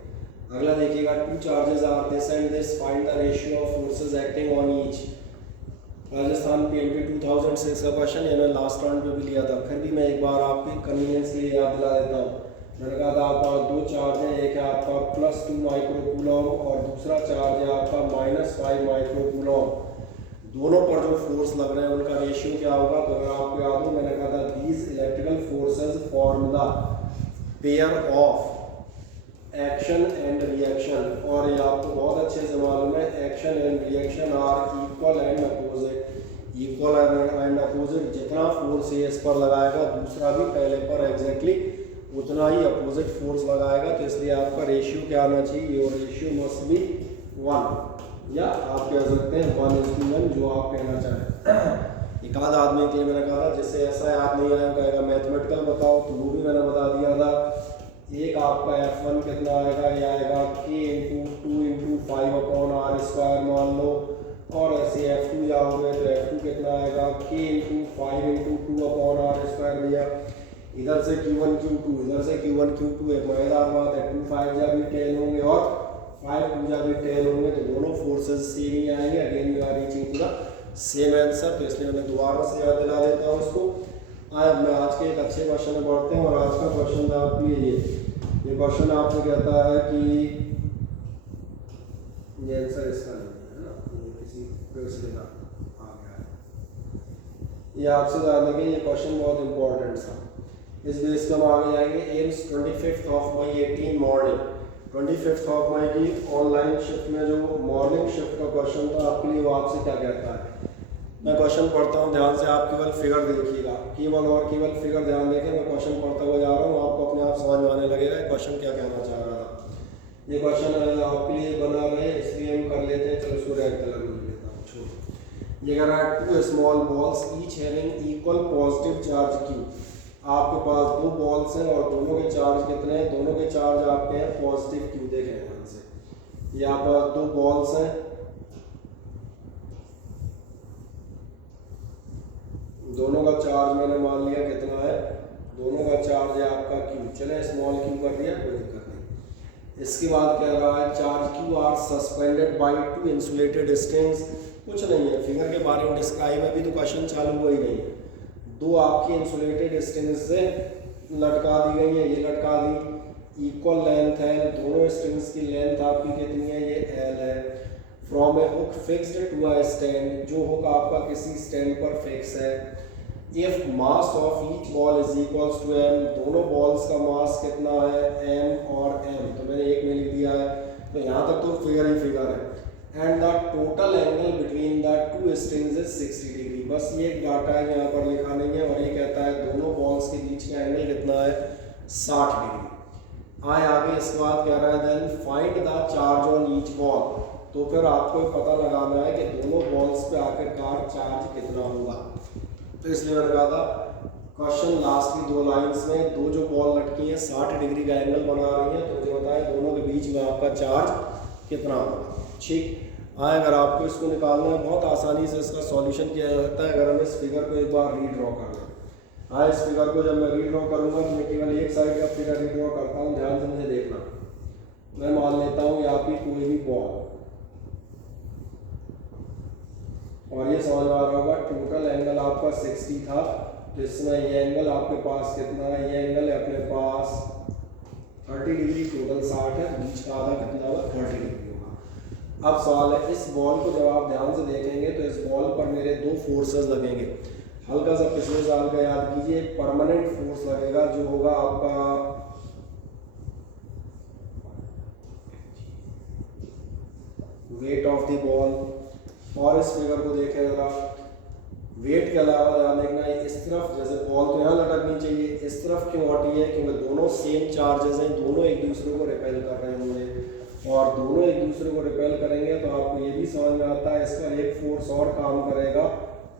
अगला देखिएगा, 2 charges are this and this, find the ratio of forces acting on each. Rajasthan PMP 2006 का क्वेश्चन ये मैंने लास्ट राउंड में भी लिया था, फिर भी मैं एक बार आपकी कन्वीनियंस के लिए याद दिला देता हूँ। मैंने कहा था आपका 2 चार्ज है, एक है आपका +2 माइक्रो कूलॉम और दूसरा चार्ज है आपका -5 माइक्रो कूलॉम। दोनों पर जो फोर्स लग रहे हैं उनका रेशियो क्या होगा, तो अगर आपको याद हो मैंने कहा था these electrical forces form the pair of action and reaction, और ये आपको बहुत अच्छे से मालूम है action and reaction are equal and opposite. Equal and opposite, जितना फोर्स ये इस पर लगाएगा दूसरा भी पहले पर एग्जैक्टली उतना ही अपोजिट फोर्स लगाएगा, तो इसलिए आपका रेशियो क्या आना चाहिए, योर रेशियो मस्ट बी 1, या आप कह सकते हैं 1:1, जो आप कहना चाहें। एक आध आदमी के लिए मैंने कहा था जिससे ऐसा याद नहीं आया कहेगा मैथमेटिकल बताओ, तो वो भी मैंने बता दिया था। एक आपका F1 कितना आएगा, ये आएगा K × 2 × 5/r² मान लो, लगाओगे तो F2 कितना आएगा K इंटू 5 इंटू 2/r² भैया। इधर से Q1 Q2, इधर से Q1 Q2, एक मजेदार बात है 2 5 जा भी 10 होंगे और 5 2 जा भी 10 होंगे, तो दोनों फोर्सेस सेम ही आएंगे। Again you are reaching to the same answer, तो इसलिए मैं दोबारा से याद दिला देता हूँ इसको। मैं आज के एक अच्छे क्वेश्चन में बढ़ते हैं, और आज का क्वेश्चन है आपके लिए ये क्वेश्चन आपसे कहता है कि ये आंसर इसका नहीं है ना, ये किसी दूसरे का आ गया है। ये आपसे याद रखें, ये क्वेश्चन बहुत इंपॉर्टेंट था। इस बेस पे हम आगे जाएंगे। एम्स 25 मई 18 मॉर्निंग, 25 मई की ऑनलाइन शिफ्ट में जो मॉर्निंग शिफ्ट का क्वेश्चन था आपके लिए, वो आपसे क्या कहता है। मैं क्वेश्चन पढ़ता हूँ, ध्यान से आप केवल फिगर देखिएगा, केवल और केवल फिगर ध्यान देखें। मैं क्वेश्चन पढ़ता हुआ जा रहा हूँ, आपको अपने आप समझ में आने लगेगा क्वेश्चन क्या कहना चाह रहा था। ये क्वेश्चन आपके लिए बना रहे, इसलिए हम कर लेते हैं। चलो इसको रेड कलर में लिख लेता हूँ, छोड़। ये कह रहा है 2 small balls each having equal positive charge Q। आपके पास 2 बॉल्स हैं और दोनों के चार्ज कितने हैं, दोनों के चार्ज आपके हैं पॉजिटिव Q। देखें ध्यान से, यहाँ पर 2 बॉल्स हैं, दोनों का चार्ज मैंने मान लिया कितना है, दोनों का चार्ज है आपका Q। चले स्मॉल Q कर दिया, कोई दिक्कत नहीं। इसके बाद कह रहा है charge Q are suspended by 2 insulated strings. कुछ नहीं है, फिगर के बारे में डिस्क्राइब, अभी तो क्वेश्चन चालू हुआ ही नहीं है। 2 आपकी इंसुलेटेड स्ट्रिंग्स से लटका दी गई है, ये लटका दी, इक्वल लेंथ है, दोनों स्ट्रिंग्स की लेंथ आपकी कितनी है, ये L है। From a hook fixed to a stand, जो हुक आपका किसी स्टैंड पर फिक्स है। If mass of each ball is equals to m, दोनों बॉल्स का मास कितना है, m और m, तो मैंने एक में लिख दिया है, तो यहाँ तक तो फिगर ही फिगर है। And the total angle between the 2 strings is 60 degree. बस ये डाटा है, यहाँ पर लिखा नहीं है, और ये कहता है दोनों बॉल्स के बीच का एंगल कितना है, 60 डिग्री। आए आगे, इसके बाद कह रहा है then find the charge on each ball. तो फिर आपको पता लगाना है कि दोनों बॉल्स पे आखिरकार चार्ज कितना होगा। तो इसलिए मैंने कहा था क्वेश्चन लास्ट की 2 लाइंस में, 2 जो बॉल लटकी है 60 डिग्री का एंगल बना रही है, तो मुझे बताएं दोनों के बीच में आपका चार्ज कितना होगा। ठीक है, अगर आपको इसको निकालना है, बहुत आसानी से इसका सॉल्यूशन किया जा सकता है अगर हम इस फिगर को एक बार रीड्रॉ कर लें। इस फिगर को जब मैं रीड्रॉ करूँगा तो मैं केवल एक साइड का फिगर रीड्रॉ करता हूँ, ध्यान से मुझे देखना। मैं मान लेता हूँ यहाँ की कोई भी बॉल, और ये समझ में आ रहा होगा टोटल एंगल आपका 60 था, तो इसमें ये एंगल आपके पास कितना है, ये एंगल है अपने पास 30 डिग्री, टोटल 60 है, बीच का आधा कितना होगा, 30 डिग्री होगा। अब सवाल है, इस बॉल को जब आप ध्यान से देखेंगे तो इस बॉल पर मेरे 2 फोर्सेस लगेंगे। हल्का सा पिछले साल का याद कीजिए, परमानेंट फोर्स लगेगा जो होगा आपका वेट ऑफ द बॉल। और इस फिगर को देखें जरा, वेट के अलावा ध्यान देखना है इस तरफ, जैसे बॉल तो यहाँ लटकनी चाहिए, इस तरफ क्यों हटी है, क्योंकि दोनों सेम चार्जेस हैं, दोनों एक दूसरे को रिपेल कर रहे होंगे, और दोनों एक दूसरे को रिपेल करेंगे तो आपको ये भी समझ में आता है इस पर एक फोर्स और काम करेगा,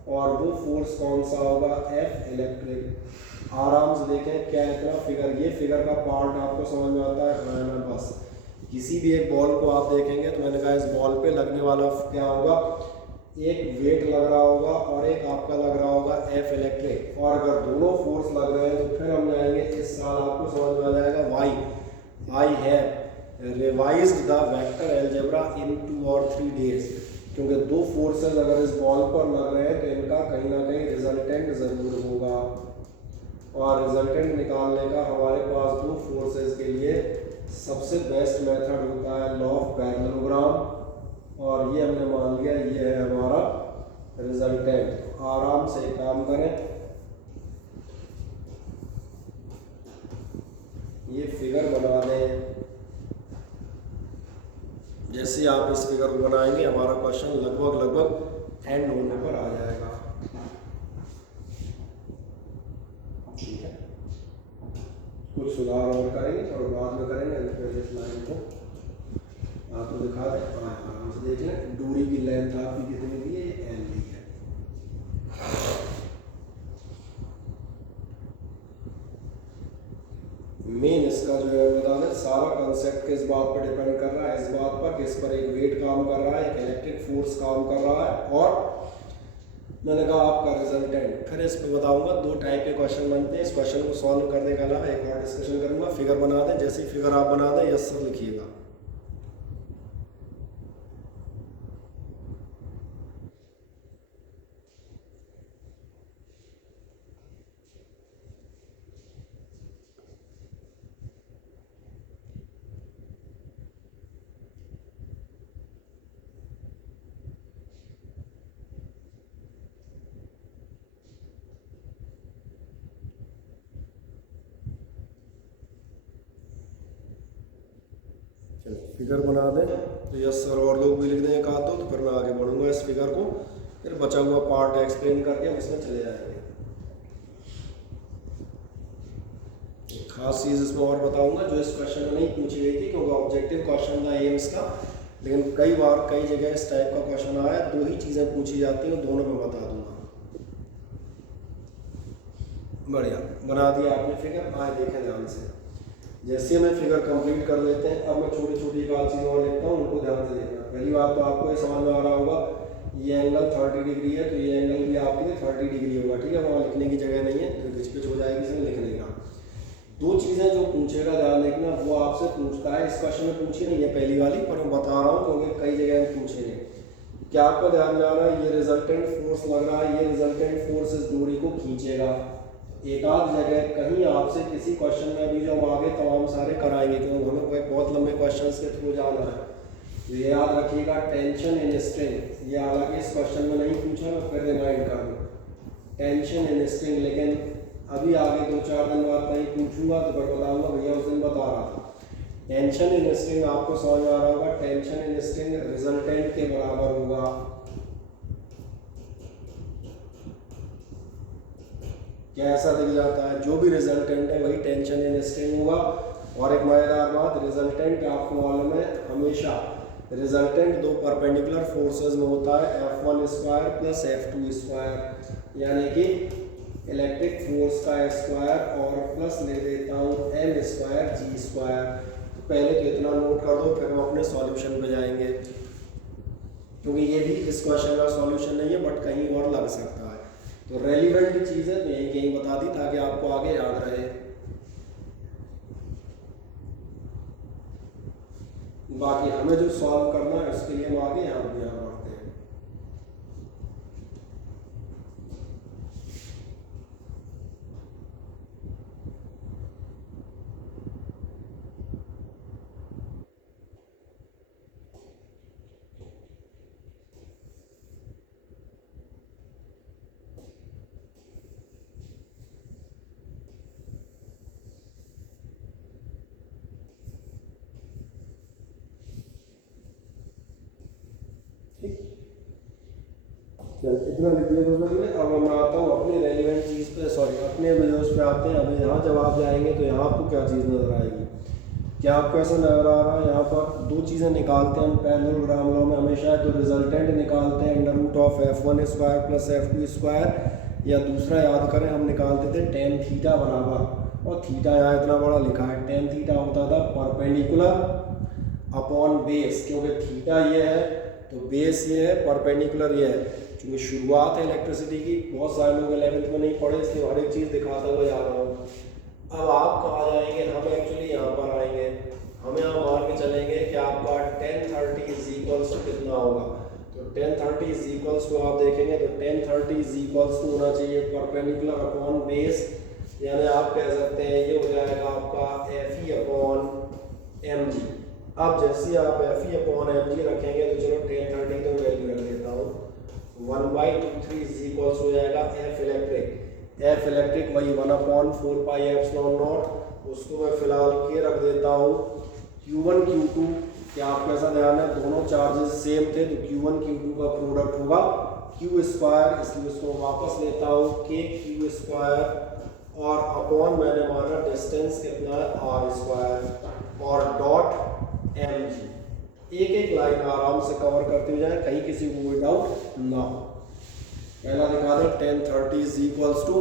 और वो फोर्स कौन सा होगा, F इलेक्ट्रिक। आराम से देखें क्या इतना फिगर, ये फिगर का पार्ट आपको समझ में आता है। हाँ, बस किसी भी एक बॉल को आप देखेंगे तो मैंने कहा इस बॉल पे लगने वाला क्या होगा, एक वेट लग रहा होगा और एक आपका लग रहा होगा F इलेक्ट्रिक। और अगर दोनों फोर्स लग रहे हैं तो फिर हम जाएंगे, इस साल आपको समझ में आ जाएगा why. I have revised the vector algebra in 2 और 3 डेज, क्योंकि 2 फोर्सेस अगर इस बॉल पर लग रहे हैं तो इनका कहीं ना कहीं रिजल्टेंट ज़रूर होगा, और रिजल्टेंट निकालने का हमारे पास 2 फोर्सेस के लिए सबसे बेस्ट मेथड होता है लॉ ऑफ पैरेललोग्राम, और ये हमने मान लिया ये है हमारा रिजल्टेंट। आराम से काम करें, ये फिगर बना दें। जैसे आप इस फिगर को बनाएंगे हमारा क्वेश्चन लगभग एंड होने पर आ जाएगा। ठीक है, कुछ सुधार और करेंगे और बाद में करेंगे। इस लाइन को आपको दिखा दें, आराम से देख लें। दूरी की लेंथ आपकी कितनी दी है, ये L दी है। मेन इसका जो है बता दें, सारा कंसेप्ट किस बात पर डिपेंड कर रहा है, इस बात पर कि इस पर एक वेट काम कर रहा है, एक इलेक्ट्रिक फोर्स काम कर रहा है, और मैंने कहा आपका रिजल्टेंट। फिर इस पर बताऊंगा 2 टाइप के क्वेश्चन बनते हैं। इस क्वेश्चन को सॉल्व करने के अलावा एक और डिस्कशन करूंगा। फिगर बना दें, जैसे ही फिगर आप बना दें यस सर लिखिएगा। फिगर बना दें तो यस सर और लोग भी लिख दें एक आध दो, तो फिर मैं आगे बढ़ूंगा इस फिगर को, फिर बचा हुआ पार्ट एक्सप्लेन करके हम इसमें चले जाएंगे। एक खास चीज़ इसमें और बताऊंगा जो इस क्वेश्चन में नहीं पूछी गई थी, क्योंकि ऑब्जेक्टिव क्वेश्चन था एम्स का, लेकिन कई बार कई जगह इस टाइप का क्वेश्चन आया, 2 ही चीज़ें पूछी जाती हैं, दोनों में बता दूंगा। बढ़िया बना दिया आपने फिगर। आए देखें ध्यान से, जैसे मैं फिगर कंप्लीट कर लेते हैं। अब मैं छोटी छोटी एक आध चीज़ और लिखता हूँ, उनको ध्यान से देखना। पहली बात तो आपको ये समझ में आ रहा होगा, ये एंगल 30 डिग्री है, तो ये एंगल भी आपके लिए 30 डिग्री होगा। ठीक है, वहाँ लिखने की जगह नहीं है, तो घिचपिच हो जाएगी इसमें लिखने का। 2 चीज़ें जो पूछेगा ध्यान देखना, वो आपसे पूछता है। इस क्वेश्चन में पूछी नहीं है पहली वाली, पर मैं बता रहा हूँ क्योंकि कई जगह में पूछेंगे। क्या आपको ध्यान में आ रहा है, ये रिजल्टेंट फोर्स लग रहा है, ये रिजल्टेंट फोर्स इस दूरी को खींचेगा। एक आध जगह कहीं आपसे किसी क्वेश्चन में, अभी जो हम आगे तमाम सारे कराएंगे क्योंकि हमें कोई बहुत लंबे क्वेश्चन के थ्रू जाना है, तो ये याद रखिएगा टेंशन इन स्ट्रिंग। ये हालांकि इस क्वेश्चन में नहीं पूछा, मैं फिर रिमाइंड कर दूँ टेंशन इन स्ट्रिंग, लेकिन अभी आगे 2-4 दिन बाद कहीं पूछूंगा तो फिर बताऊंगा भैया उस दिन बता रहा था। टेंशन इन स्ट्रिंग आपको समझ में आ रहा होगा, टेंशन इन स्ट्रिंग रिजल्टेंट के बराबर होगा क्या, ऐसा दिख जाता है। जो भी रिजल्टेंट है वही टेंशन इन स्ट्रिंग होगा। और एक मजेदार बात, रिजल्टेंट आपको मालूम है हमेशा रिजल्टेंट 2 परपेंडिकुलर फोर्सेस में होता है, F1 square plus F2 square, यानी कि इलेक्ट्रिक फोर्स का स्क्वायर और प्लस ले देता हूँ M स्क्वायर G स्क्वायर। तो पहले तो इतना नोट कर दो, फिर हम अपने सॉल्यूशन पे जाएंगे, क्योंकि ये भी इस क्वेश्चन का सॉल्यूशन नहीं है बट कहीं और लग सकता है। तो रेलिवेंट चीज़ें तो यही बता दी ताकि आपको आगे याद रहे। बाकी हमें जो सॉल्व करना है उसके लिए हम आगे यहाँ बढ़ते हैं। चल इतना लिख दिया दोस्तों ने। अब मैं आता हूँ अपनी रेलिवेंट चीज़ पे, सॉरी अपने वीडियोस पे आते हैं। अभी यहाँ जब आप जाएंगे तो यहाँ आपको क्या चीज़ नज़र आएगी, क्या आपको ऐसा नज़र आ रहा है, यहाँ पर 2 चीज़ें निकालते हैं हम पैरेललोग्राम लॉ में हमेशा। तो रिजल्टेंट निकालते हैं under root of F1 square plus F2 square, या दूसरा याद करें हम निकालते थे टेन थीटा बराबर, और थीटा यहाँ इतना बड़ा लिखा है, टेन थीटा होता था परपेंडिकुलर अपॉन बेस, क्योंकि थीटा ये है तो बेस ये है, परपेंडिकुलर ये है। क्योंकि शुरुआत है इलेक्ट्रिसिटी की, बहुत सारे लोग 11th में नहीं पढ़े, इसलिए हर एक चीज़ दिखाता हुआ जा रहा हूँ। अब आप कहाँ जाएंगे, हम एक्चुअली यहाँ पर आएंगे, हम यहाँ मान के चलेंगे कि आपका 1030 इज इक्वल्स टू कितना होगा। तो 1030 इज इक्वल्स टू आप देखेंगे तो 1030 इज इक्वल्स टू होना चाहिए परपेंडिकुलर अपॉन बेस, यानी आप कह सकते हैं ये हो जाएगा आपका Fe अपॉन mg। अब जैसे आप Fe अपॉन mg रखेंगे तो चलो 1030 तो वैल्यू रख देता हूँ, 1/23 इज इक्वल्स हो जाएगा F इलेक्ट्रिक। F इलेक्ट्रिक वही 1/4 पाई एप्सिलॉन नॉट, उसको मैं फिलहाल के रख देता हूँ Q1 Q2। क्या आपको ऐसा ध्यान है, दोनों चार्जेस सेम थे तो Q1 Q2 का प्रोडक्ट होगा Q स्क्वायर, इसलिए उसको वापस लेता हूँ K Q स्क्वायर, और अपॉन मैंने माना डिस्टेंस कितना है R स्क्वायर, और डॉट mg। एक एक लाइन आराम से कवर करते हुए जाए, कहीं किसी को कोई डाउट ना हो। पहला दिखा दें 1030 is equals to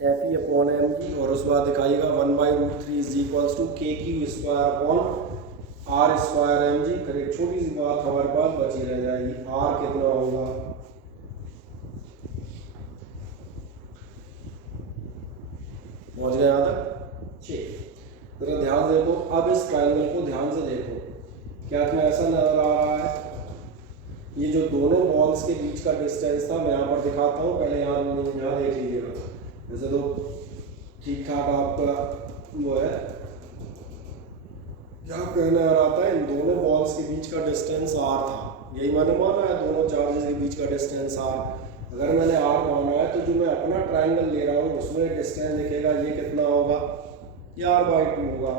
Fe upon mg, और उस बाद दिखाइएगा 1/√3 is equals to K Q square upon R square M G. फिर एक छोटी सी बात हमारे पास बची रह जाएगी, आर कितना होगा, पहुंच गए यहाँ तक। ठीक, जरा ध्यान देखो, अब इस ट्रायंगल को ध्यान से देखो, क्या तुम्हें ऐसा नजर आ रहा है, ये जो दोनों बॉल्स के बीच का डिस्टेंस था, मैं यहाँ पर दिखाता हूँ, पहले यहाँ देख लीजिएगा। वैसे तो ठीक ठाक आपका वो है, क्या कहना आता है, इन दोनों बॉल्स के बीच का डिस्टेंस आर था, यही मैंने माना है, दोनों चार्जेस के बीच का डिस्टेंस आर। अगर मैंने आर माना है तो जो मैं अपना ट्रायंगल ले रहा हूँ उसमें डिस्टेंस दिखेगा, ये कितना होगा, ये r/2 होगा।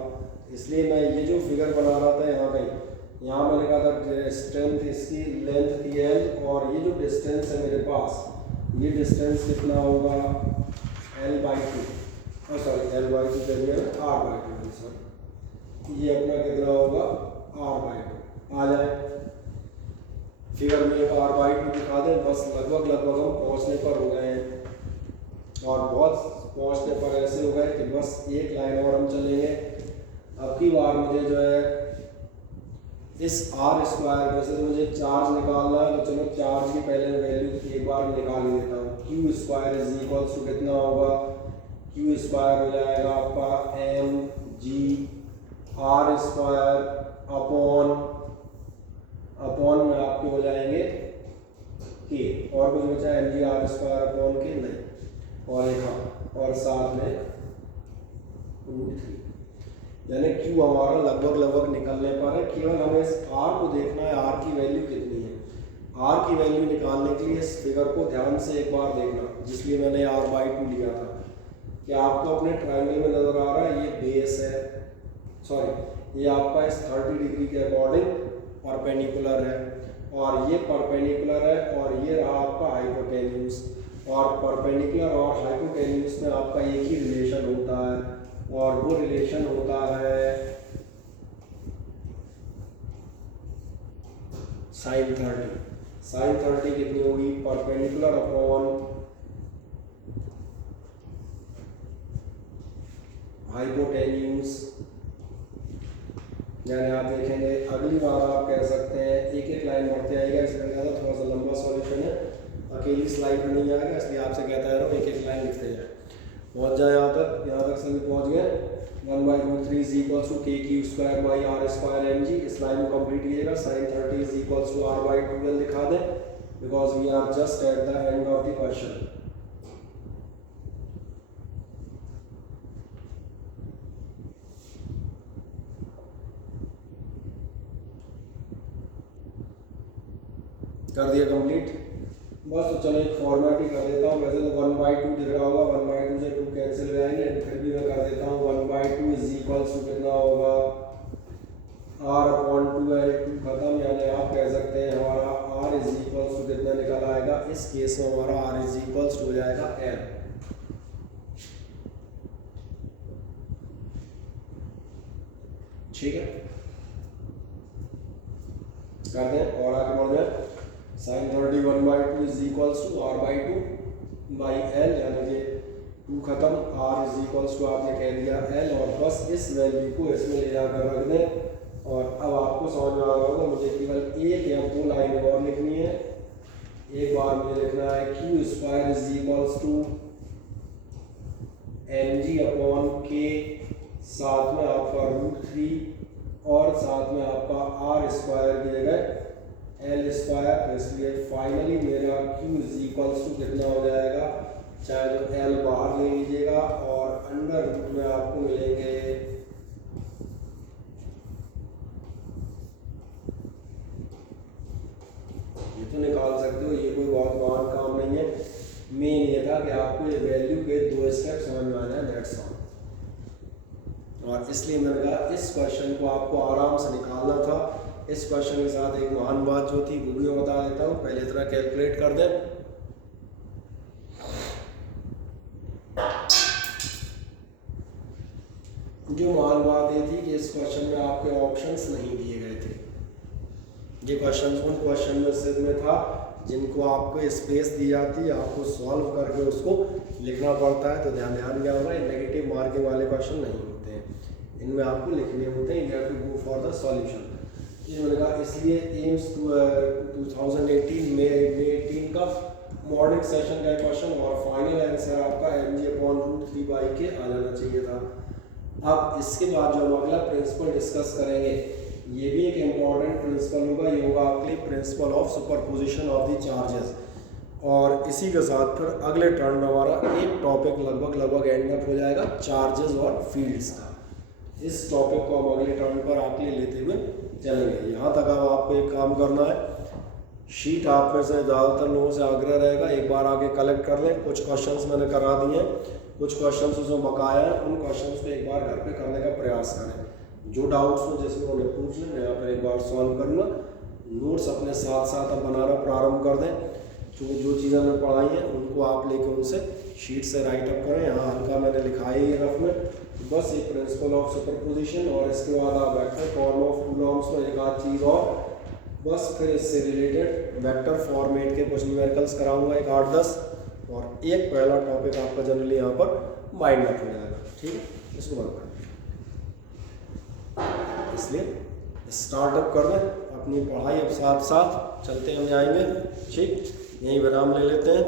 इसलिए मैं ये जो फिगर बना रहा था यहाँ कहीं, यहाँ मैंने कहा था स्ट्रेंथ इसकी लेंथ थी l, और ये जो डिस्टेंस है मेरे पास, ये डिस्टेंस कितना होगा, l/2, सॉरी l/2 कह दिया ना, r/2, सॉरी, ये अपना कितना होगा, r/2 आ जाए। फिगर में एक r/2 दिखा दें, बस लगभग हम पहुंचने पर हो गए हैं, और बहुत पहुंचने पर ऐसे हो गए कि बस एक लाइन और हम चलेंगे। अब की बार मुझे जो है इस आर स्क्वायर में से मुझे चार्ज निकालना है, तो चलो चार्ज की पहले वैल्यू एक बार निकाल ही देता हूँ। Q square is equal to कितना होगा, क्यू स्क्वायर हो जाएगा आपका M G R square upon में आपके हो जाएंगे के, और कुछ बचा M G R square upon K नहीं, और एक और साथ में √3, यानी क्यू हमारा लगभग निकलने पर है। केवल हमें इस आर को देखना है, आर की वैल्यू कितनी है। आर की वैल्यू निकालने के लिए इस फिगर को ध्यान से एक बार देखना, जिसलिए मैंने r/2 लिया था। क्या आपको अपने ट्रायंगल में नजर आ रहा है, ये बेस है, सॉरी ये आपका इस 30 डिग्री के अकॉर्डिंग परपेंडिकुलर है, और ये परपेंडिकुलर है, और ये रहा आपका हाइपोटेन्यूज, और परपेंडिकुलर और हाइपोटेन्यूज में आपका एक ही रिलेशन होता है, और वो रिलेशन होता है sin 30। sin 30 कितनी होगी, परपेंडिकुलर अपॉन हाइपोटेन्यूज। यानी आप देखेंगे अगली बार आप कह सकते हैं एक लाइन बढ़ते आएगा, इसमें ज़्यादा थोड़ा सा लंबा सॉल्यूशन है, अकेली स्लाइड में नहीं आएगा, इसलिए आपसे कहता है एक लाइन लिखते जाए, पहुंच जाए यहाँ तक सभी पहुंच गए। 1/√3 is equal to K Q square by are square M G. इस लाइन को कंप्लीट कीजिएगा। sin 30 is equal to r/2l दिखा दें, because we are just at the end of the question. कर दिया कंप्लीट, बस तो चलो एक फॉर्मेट ही कर देता हूँ। वैसे तो 1/2 दिख रहा होगा, 1/2 से 2 कैंसिल हो जाएंगे, फिर भी मैं कर देता हूँ 1/2 इज इक्वल टू कितना होगा, r/2l, 2 खत्म। यानी आप कह सकते हैं हमारा r इज इक्वल टू कितना निकल आएगा, इस केस में हमारा r इज इक्वल टू हो जाएगा l। ठीक है, कर दें और आगे बढ़ जाए। sin 30 1/2 is equal to r/2 by l, यानी कि 2 खत्म, r इज इक्वल टू आपने कह दिया l, और बस इस वैल्यू को इसमें ले जाकर रख दें। और अब आपको समझ में आ रहा होगा, मुझे केवल एक या 2 लाइन और लिखनी है। एक बार मुझे लिखना है Q square is equal to mg upon K, साथ में आपका √3, और साथ में आपका r स्क्वायर की जगह l स्क्वायर। तो इसलिए फाइनली मेरा q इज इक्वल टू कितना हो जाएगा, चाहे तो l बाहर ले लीजिएगा, और अंडर रूट में आपको मिलेंगे ये तो निकाल सकते हो, ये कोई बहुत महान काम नहीं है। मेन ये था कि आपको ये वैल्यू के 2 स्टेप समझ में आ जाए, दैट्स ऑल। और इसलिए मैंने कहा इस क्वेश्चन को आपको आराम से निकालना था। इस क्वेश्चन के साथ एक महान बात जो थी वो भी मैं बता देता हूँ, पहले तरह कैलकुलेट कर दें। जो महान बात ये थी कि इस क्वेश्चन में आपके ऑप्शंस नहीं दिए गए थे। ये क्वेश्चन उन क्वेश्चन में सिर्फ में था जिनको आपको स्पेस दी जाती है, आपको सॉल्व करके उसको लिखना पड़ता है। तो ध्यान दिया होगा, नेगेटिव मार्किंग वाले क्वेश्चन नहीं होते हैं। इनमें आपको लिखने होते हैं, you have to go for the solution. ये मैंने कहा इसलिए एम्स 2018 में 18 का मॉर्निंग सेशन का क्वेश्चन और फाइनल आंसर आपका mg/√3 के आ जाना चाहिए था। अब इसके बाद जो हम अगला प्रिंसिपल डिस्कस करेंगे, ये भी एक इम्पॉर्टेंट प्रिंसिपल होगा, ये होगा आपके लिए principle of superposition of the charges. और इसी के साथ फिर अगले टर्न में हमारा एक टॉपिक लगभग एंड अप हो जाएगा चार्जेस और फील्ड्स का। इस टॉपिक को हम अगले टर्न पर आपके लिए लेते हुए चलेंगे। यहाँ तक अब आपको एक काम करना है, शीट आप में से ज़्यादातर लोगों से आग्रह रहेगा एक बार आगे कलेक्ट कर लें। कुछ क्वेश्चंस मैंने करा दिए हैं, कुछ क्वेश्चंस उसमें बकाया हैं, उन क्वेश्चंस को एक बार घर पे करने का प्रयास करें। जो डाउट्स हो जैसे उन्होंने पूछ लें, मैं यहाँ पर एक बार सॉल्व करूँगा। नोट्स अपने साथ साथ अब बनाना प्रारंभ कर दें। जो चीज़ें हमने पढ़ाई हैं उनको आप लेके उनसे शीट से राइट अप करें। यहाँ हल्का मैंने लिखा है ये रफ में, बस एक प्रिंसिपल ऑफ सुपरपोजिशन और इसके बाद आप वेक्टर फॉर्म ऑफ कूलॉम्स में एक आध चीज़ और, बस फिर इससे रिलेटेड वेक्टर फॉर्मेट के कुछ न्यूमेरिकल्स कराऊंगा एक 8-10, और एक पहला टॉपिक आपका जनरली यहाँ पर माइंड अप हो जाएगा। ठीक है, इसको बंद करें। इसलिए स्टार्टअप कर दें अपनी पढ़ाई, अब साथ साथ चलते हम जाएंगे। ठीक, यहीं विराम ले लेते हैं।